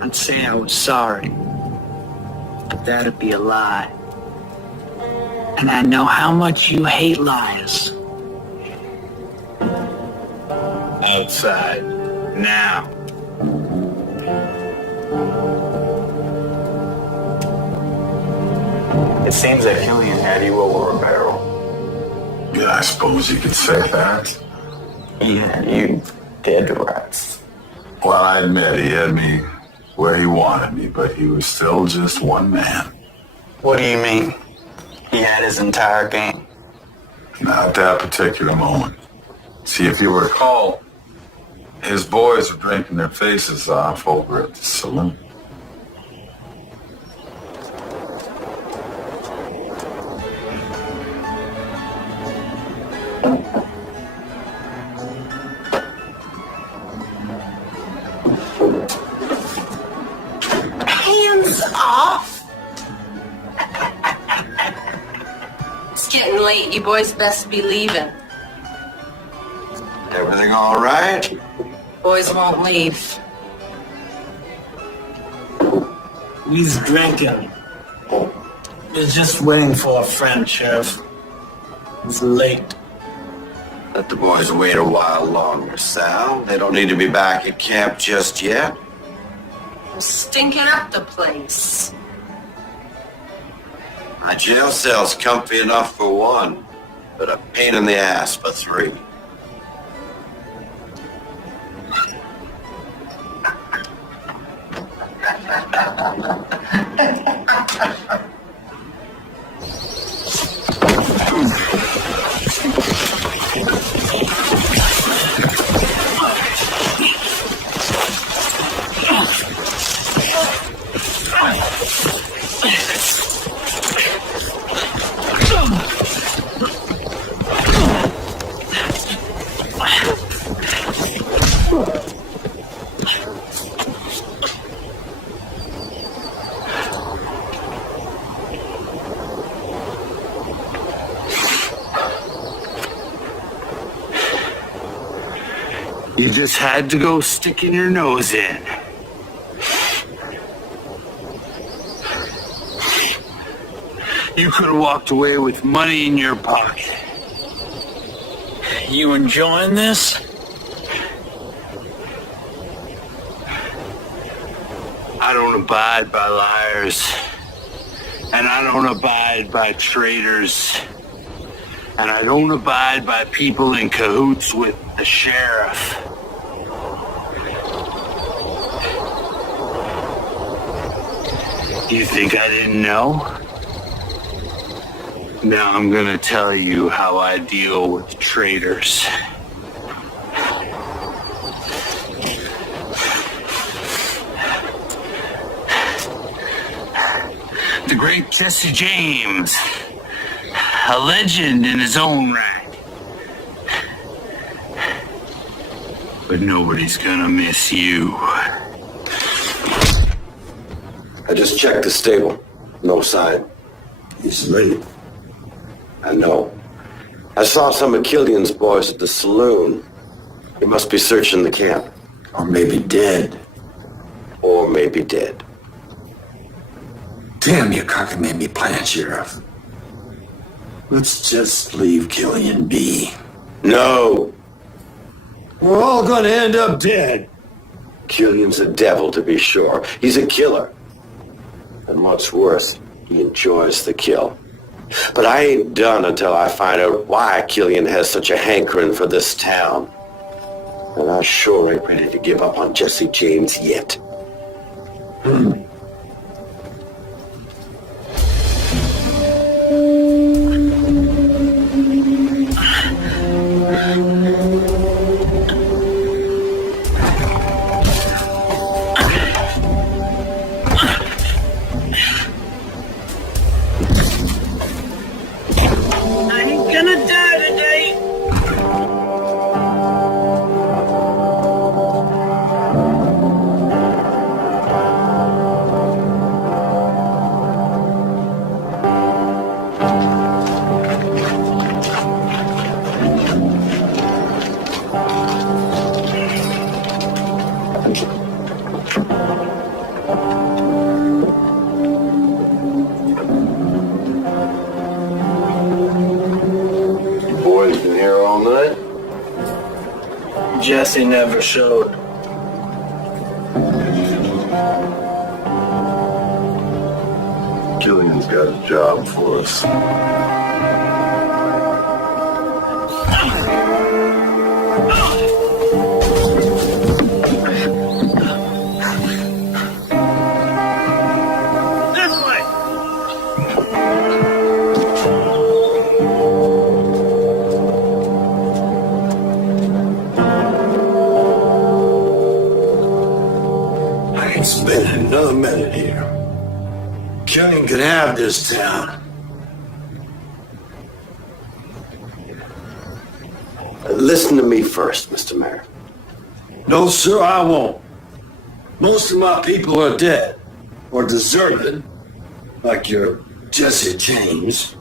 I'd say I was sorry, but that'd be a lie. And I know how much you hate liars. Outside, now. It seems that Killian had you over a barrel. Yeah, I suppose you could say that. He had you dead to rights. Well, I admit he had me where he wanted me, but he was still just one man. What do you mean? He had his entire gang. Not that particular moment. See, if you recall, his boys were drinking their faces off over at the saloon. Hands off! It's getting late. You boys best be leaving. Everything all right? Boys won't leave. He's drinking. He's just waiting for a friend, Sheriff. He's late. Let the boys wait a while longer, Sal. They don't need to be back at camp just yet. I'm stinking up the place. My jail cell's comfy enough for one, but a pain in the ass for three. You just had to go sticking your nose in. You could have walked away with money in your pocket. You enjoying this? I don't abide by liars. And I don't abide by traitors. And I don't abide by people in cahoots with the sheriff. You think I didn't know? Now I'm gonna tell you how I deal with traitors. The great Jesse James, a legend in his own right. But nobody's gonna miss you. I just checked the stable. No sign. He's late. I know. I saw some of Killian's boys at the saloon. He must be searching the camp. Or maybe dead. Or maybe dead. Damn, you cockamamie plan, Sheriff. Let's just leave Killian be. No! We're all gonna end up dead. Killian's a devil, to be sure. He's a killer. And what's worse, he enjoys the kill. But I ain't done until I find out why Killian has such a hankering for this town. And I sure ain't ready to give up on Jesse James yet. Boys been here all night? Jesse never showed. Killian's got a job for us. This way! I ain't spending another minute here. Killian can have this town. Listen to me first, Mr. Mayor. No, sir, I won't. Most of my people are dead or deserted, like your Jesse James.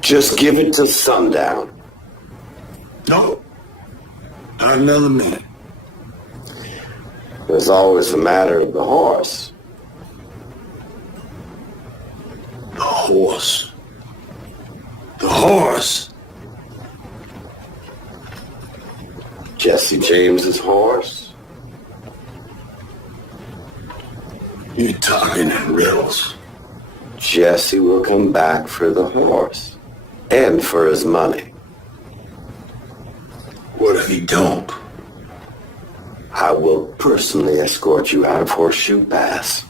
Just give it till sundown. No, not another minute. It was always a matter of the horse. The horse. The horse. Jesse James's horse. You're talking in riddles. Jesse will come back for the horse and for his money. What if he don't? I will personally escort you out of Horseshoe Pass.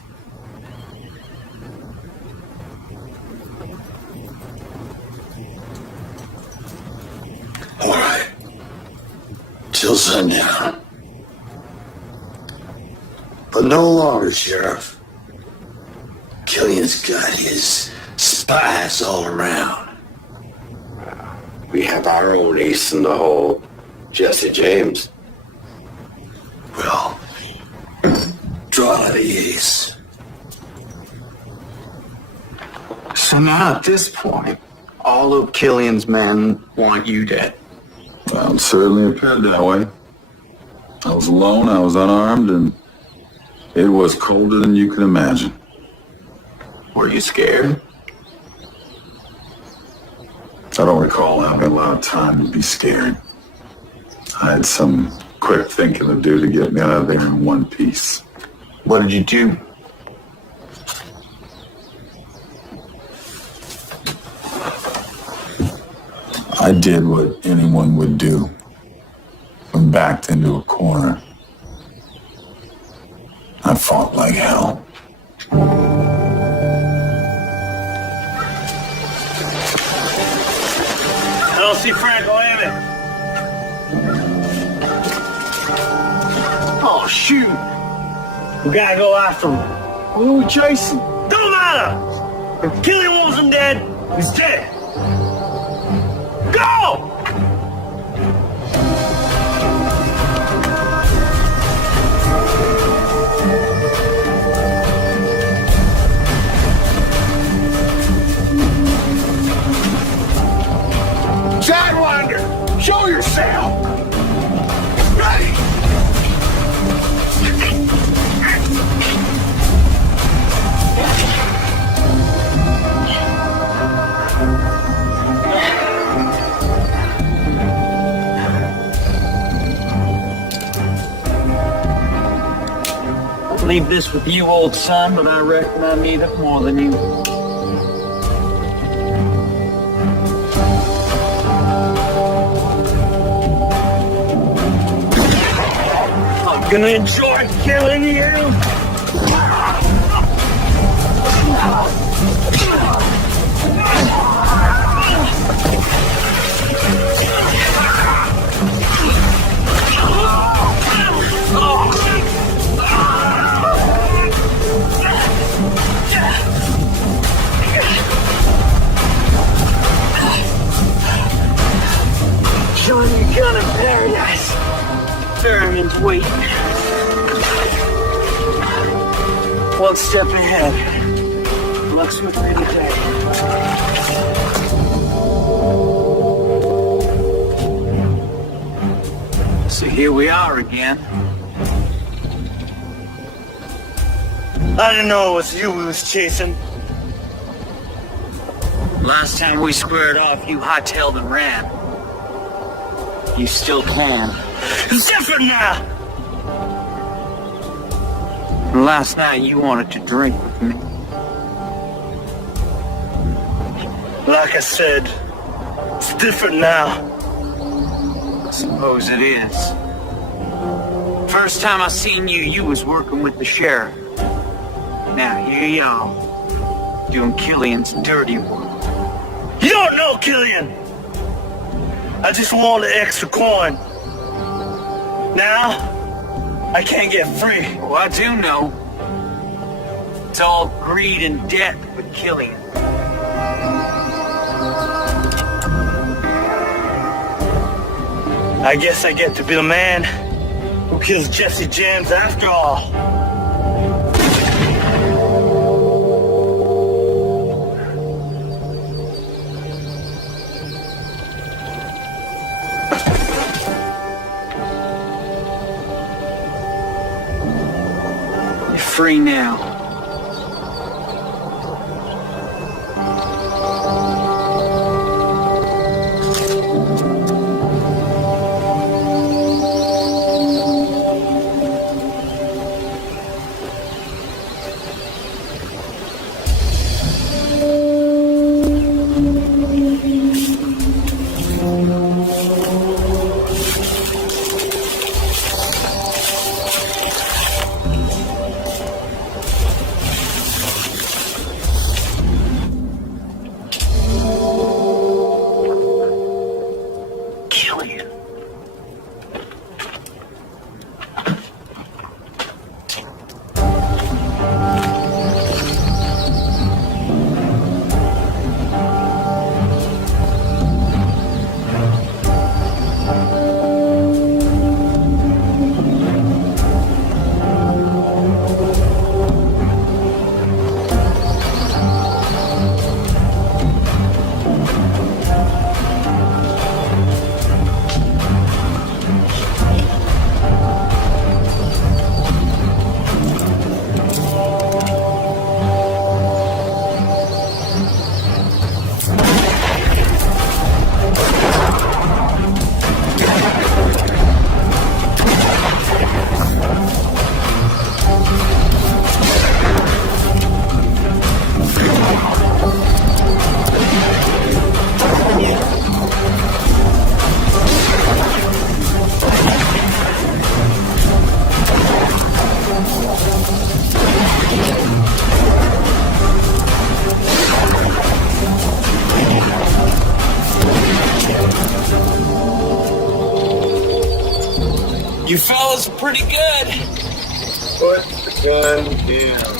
All right. Till sundown. But no longer, Sheriff. Killian's got his spies all around. We have our own ace in the hole, Jesse James. Well, draw the ace. So now at this point, all of Killian's men want you dead. Well, it certainly appeared that way. I was alone, I was unarmed, and it was colder than you could imagine. Were you scared? I don't recall having a lot of time to be scared. I had some quick thinking to do to get me out of there in one piece. What did you do? I did what anyone would do when backed into a corner. I fought like hell. I don't see Franco Emmett. Oh, shoot. We gotta go after him. Who are we chasing? Don't matter. If Killian wasn't dead, he's dead. Go! Sidewinder, show yourself! Ready! I'll leave this with you, old son, but I reckon I need it more than you. I'm gonna enjoy killing you! Showing you gun in paradise. Ferryman's waiting. One step ahead. Looks with me today. So here we are again. I didn't know it was you we was chasing. Last time we squared off, you hightailed and ran. You still can. It's different now! And last night you wanted to drink with me. Like I said, it's different now. I suppose it is. First time I seen you, you was working with the sheriff. Now here you are, doing Killian's dirty work. You don't know Killian! I just want the extra coin. Now, I can't get free. Oh, I do know. It's all greed and debt with Killian. I guess I get to be the man who kills Jesse James after all. free now. You fellas are pretty good. Put the gun down.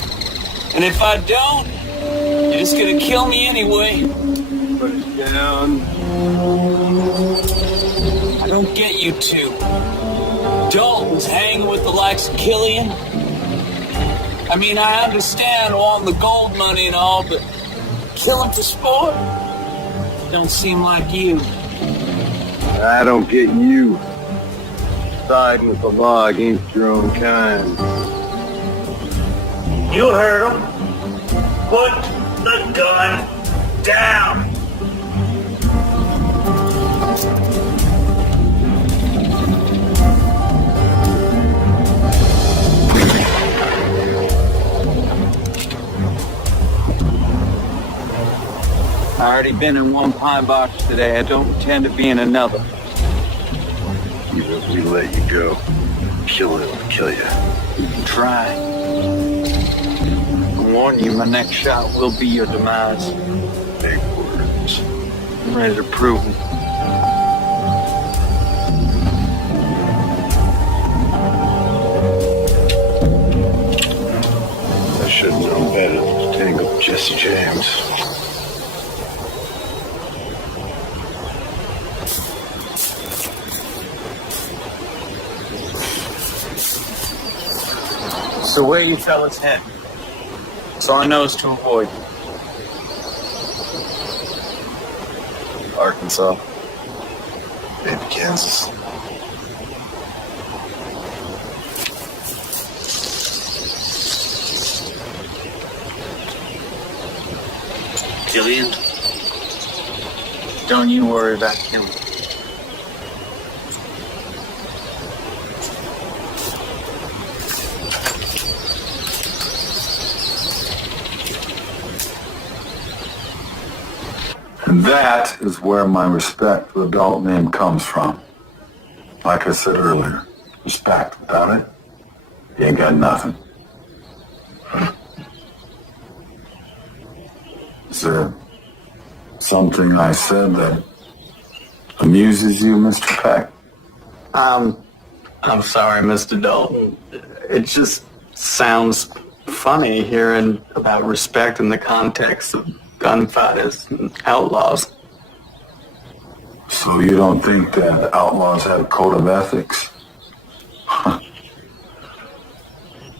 And if I don't, you're just gonna kill me anyway. Put it down. I don't get you two. Dalton's hanging with the likes of Killian. I mean, I understand wanting the gold money and all, but killing for sport? Don't seem like you. I don't get you. Siding with the law against your own kind. You heard him. Put the gun down. I already been in one pine box today. I don't intend to be in another. Even if we let you go, Killian will kill you. You can try. I warn you, my next shot will be your demise. Big words. I'm ready to prove them. I should have known better than to tangle with Jesse James. So where you fellas heading? That's all I know is to avoid you. Arkansas. Maybe Kansas. Killian, don't you worry about Killian. And that is where my respect for the adult name comes from. Like I said earlier, respect. Without it, you ain't got nothing. Is there something I said that amuses you, Mr. Peck? I'm sorry, Mr. Dalton. It just sounds funny hearing about respect in the context of gunfighters and outlaws. So you don't think that outlaws have a code of ethics?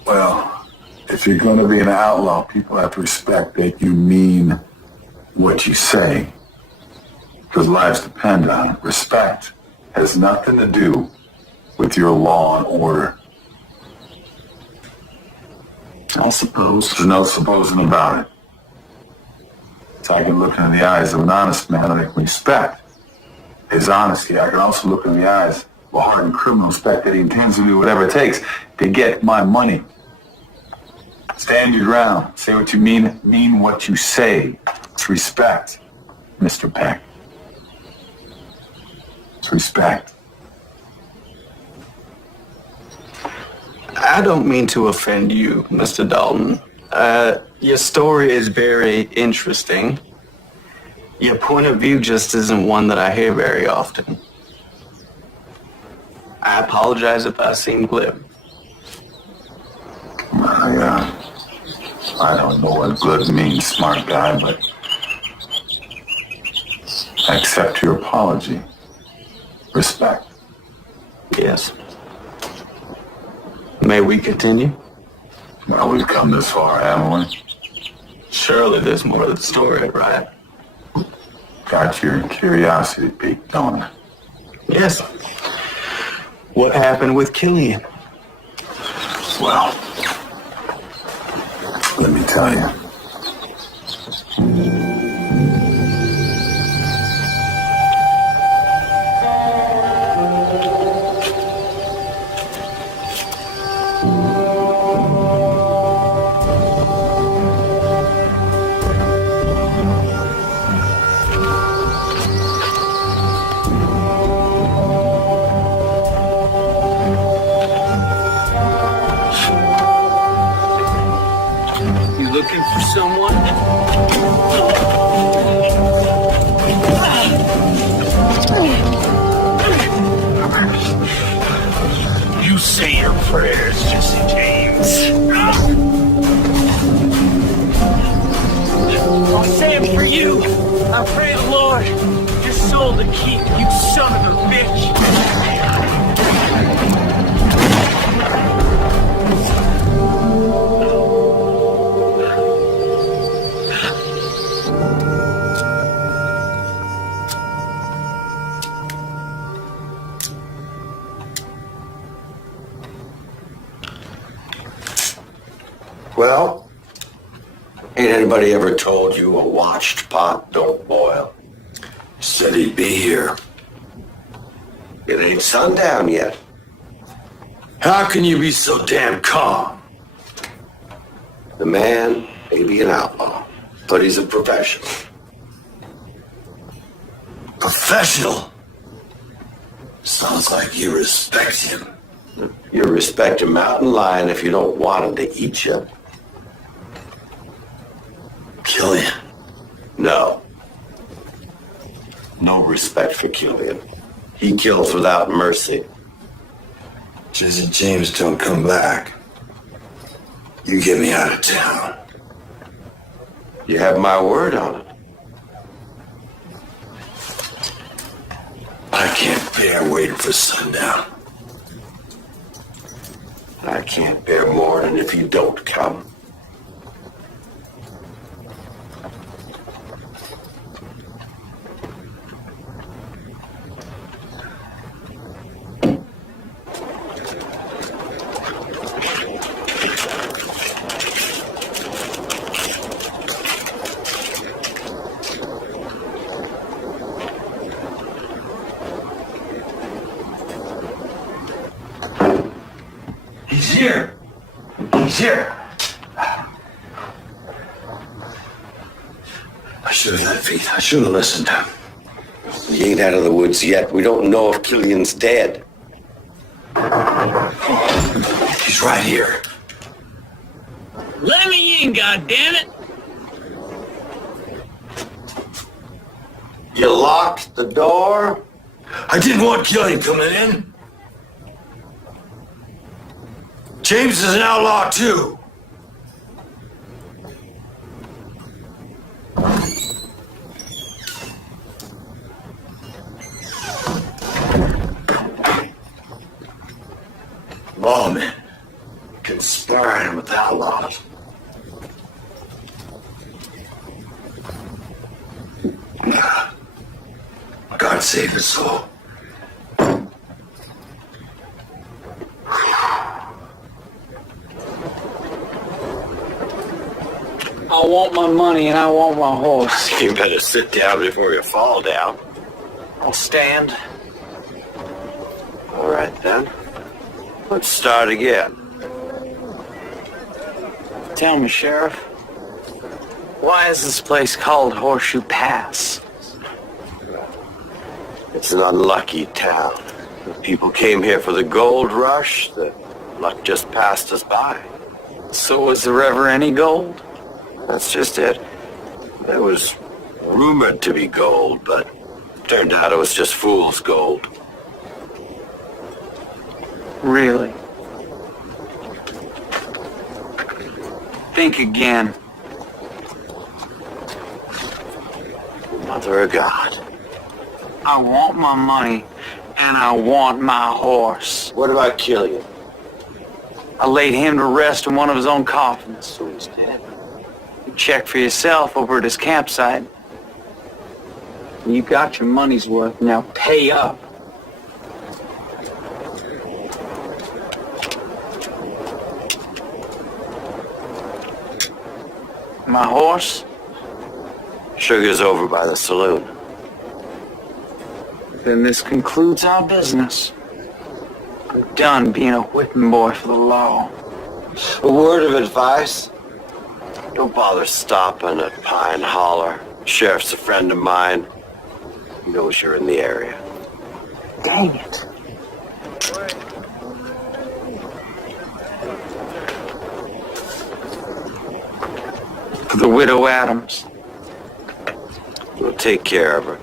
Well, if you're going to be an outlaw, people have to respect that you mean what you say. Because lives depend on it. Respect has nothing to do with your law and order. I suppose. There's no supposing about it. So I can look into the eyes of an honest man and I can respect his honesty. I can also look in the eyes of a hardened criminal, respect that he intends to do whatever it takes to get my money. Stand your ground. Say what you mean what you say. It's respect, Mr. Peck. It's respect. I don't mean to offend you, Mr. Dalton. Your story is very interesting. Your point of view just isn't one that I hear very often. I apologize if I seem glib. I don't know what good means, smart guy, but I accept your apology. Respect. Yes. May we continue? Well, we've come this far, haven't we? Surely there's more to the story, right? Got your curiosity piqued, don't it? Yes. What happened with Killian? Well, let me tell you. You looking for someone? You say your prayers, Jesse James. I'll say it for you. I pray the Lord your soul to keep, you son of a bitch. Well, ain't anybody ever told you a watched pot don't boil? Said he'd be here. It ain't sundown yet. How can you be so damn calm? The man may be an outlaw, but he's a professional. Professional? Sounds like you respect him. You respect a mountain lion if you don't want him to eat you. Killian. No. No respect for Killian. He kills without mercy. Jesse James don't come back. You get me out of town. You have my word on it. I can't bear waiting for sundown. I can't bear more than if you don't come. He's here. He's here. I should have let feet. I should have listened. He ain't out of the woods yet. We don't know if Killian's dead. He's right here. Let me in, goddammit! You locked the door? I didn't want Killian coming in. James is an outlaw, too. Lawmen conspiring with outlaws. God save his soul. I want my money and I want my horse. You better sit down before you fall down. I'll stand. All right, then. Let's start again. Tell me, Sheriff, why is this place called Horseshoe Pass? It's an unlucky town. The people came here for the gold rush. The luck just passed us by. So was there ever any gold? That's just it. There was rumored to be gold, but turned out it was just fool's gold. Really? Think again. Mother of God. I want my money and I want my horse. What about Killian? I laid him to rest in one of his own coffins. So he's dead. You check for yourself over at his campsite. You got your money's worth. Now pay up. My horse? Sugar's over by the saloon. Then this concludes our business. I'm done being a whipping boy for the law. A word of advice. Don't bother stopping at Pine Holler. Sheriff's a friend of mine. He knows you're in the area. Dang it. For the widow Adams. We'll take care of her.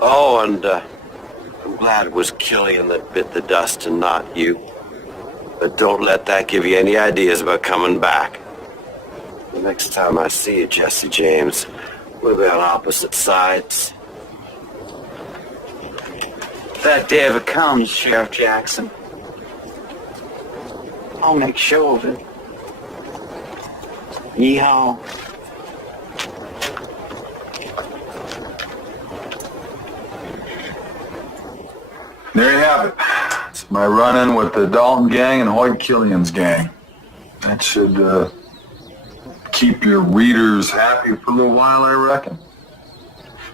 Oh, and I'm glad it was Killian that bit the dust and not you. But don't let that give you any ideas about coming back. The next time I see you, Jesse James, we'll be on opposite sides. If that day ever comes, Sheriff Jackson, I'll make sure of it. Yeehaw. There you have it. It's my run-in with the Dalton gang and Hoyt Killian's gang. That should keep your readers happy for a little while, I reckon.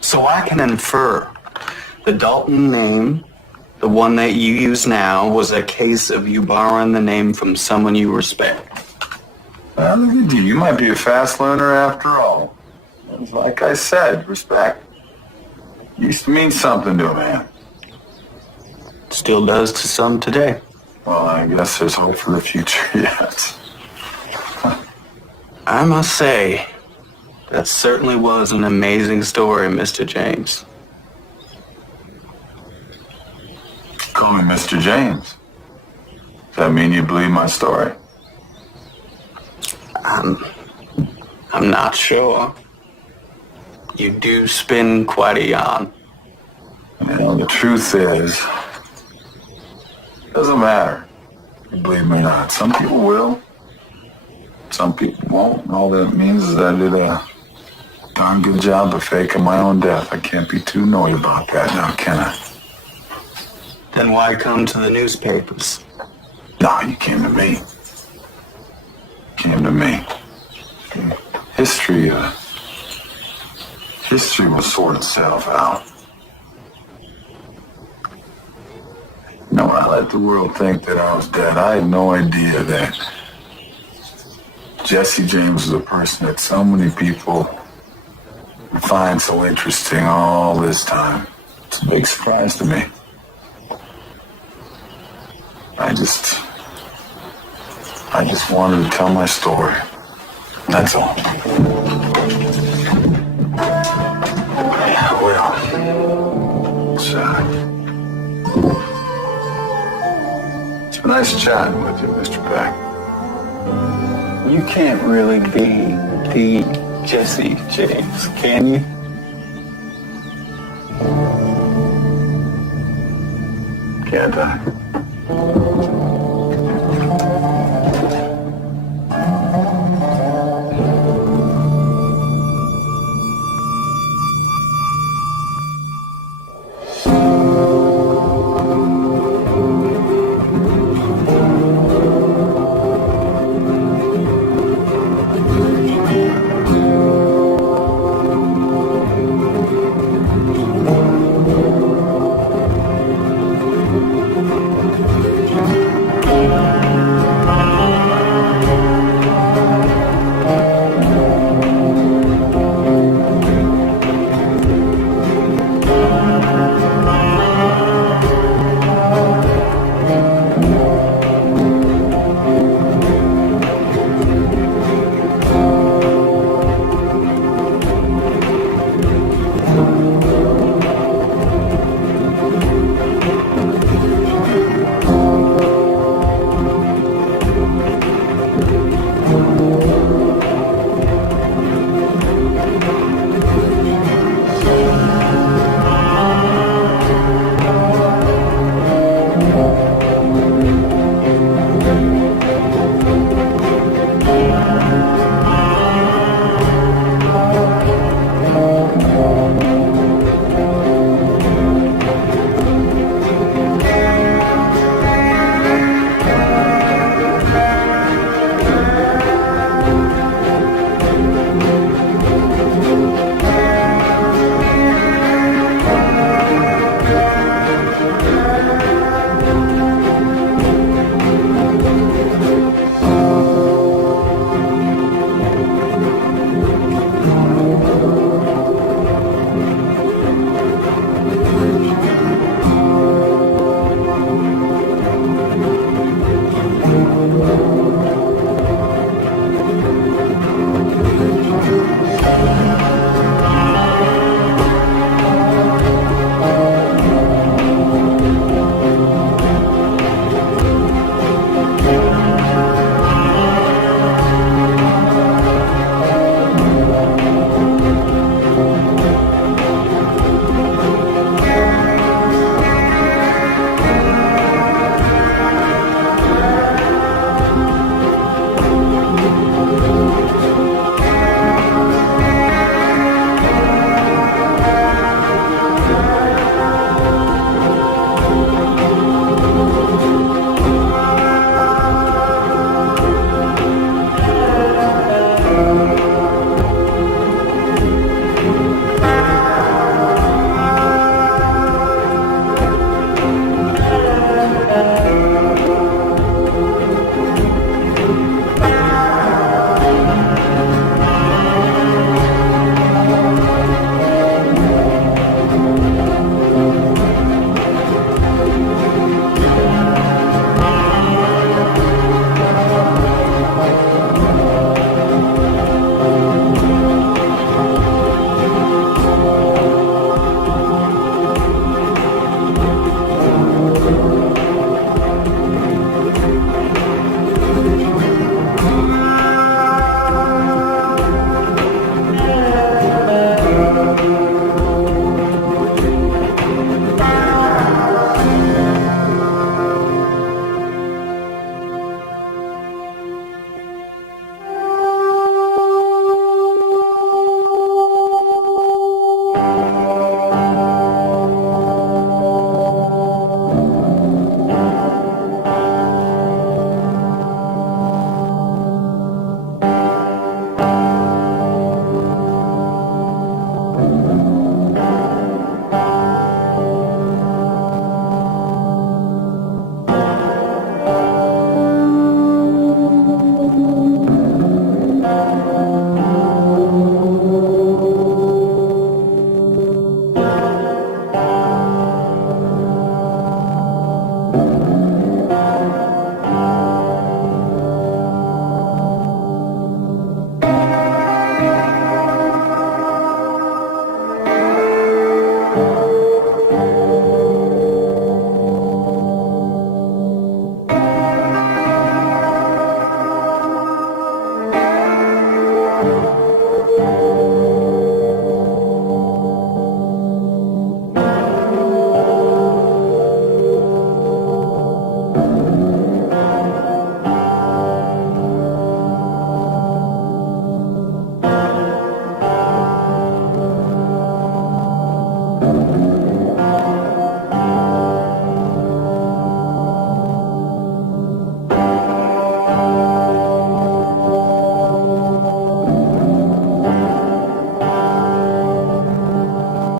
So I can infer the Dalton name, the one that you use now, was a case of you borrowing the name from someone you respect. Well, look at you. You might be a fast learner after all. Like I said, respect used to mean something to a man. Still does to some today. Well, I guess there's hope for the future yet. I must say, that certainly was an amazing story, Mr. James. Call me Mr. James. Does that mean you believe my story? I'm not sure. You do spin quite a yarn. Well, the truth is, doesn't matter. You believe me or not. Some people will. Some people won't. And all that means is I did a darn good job of faking my own death. I can't be too annoyed about that now, can I? Then why come to the newspapers? No, you came to me. Came to me. History will sort itself out. No, I let the world think that I was dead. I had no idea that Jesse James was a person that so many people find so interesting all this time. It's a big surprise to me. I just wanted to tell my story. That's all. Yeah, well, it's been nice chatting with you, Mr. Peck. You can't really be the Jesse James, can you? Can't I? Thank you.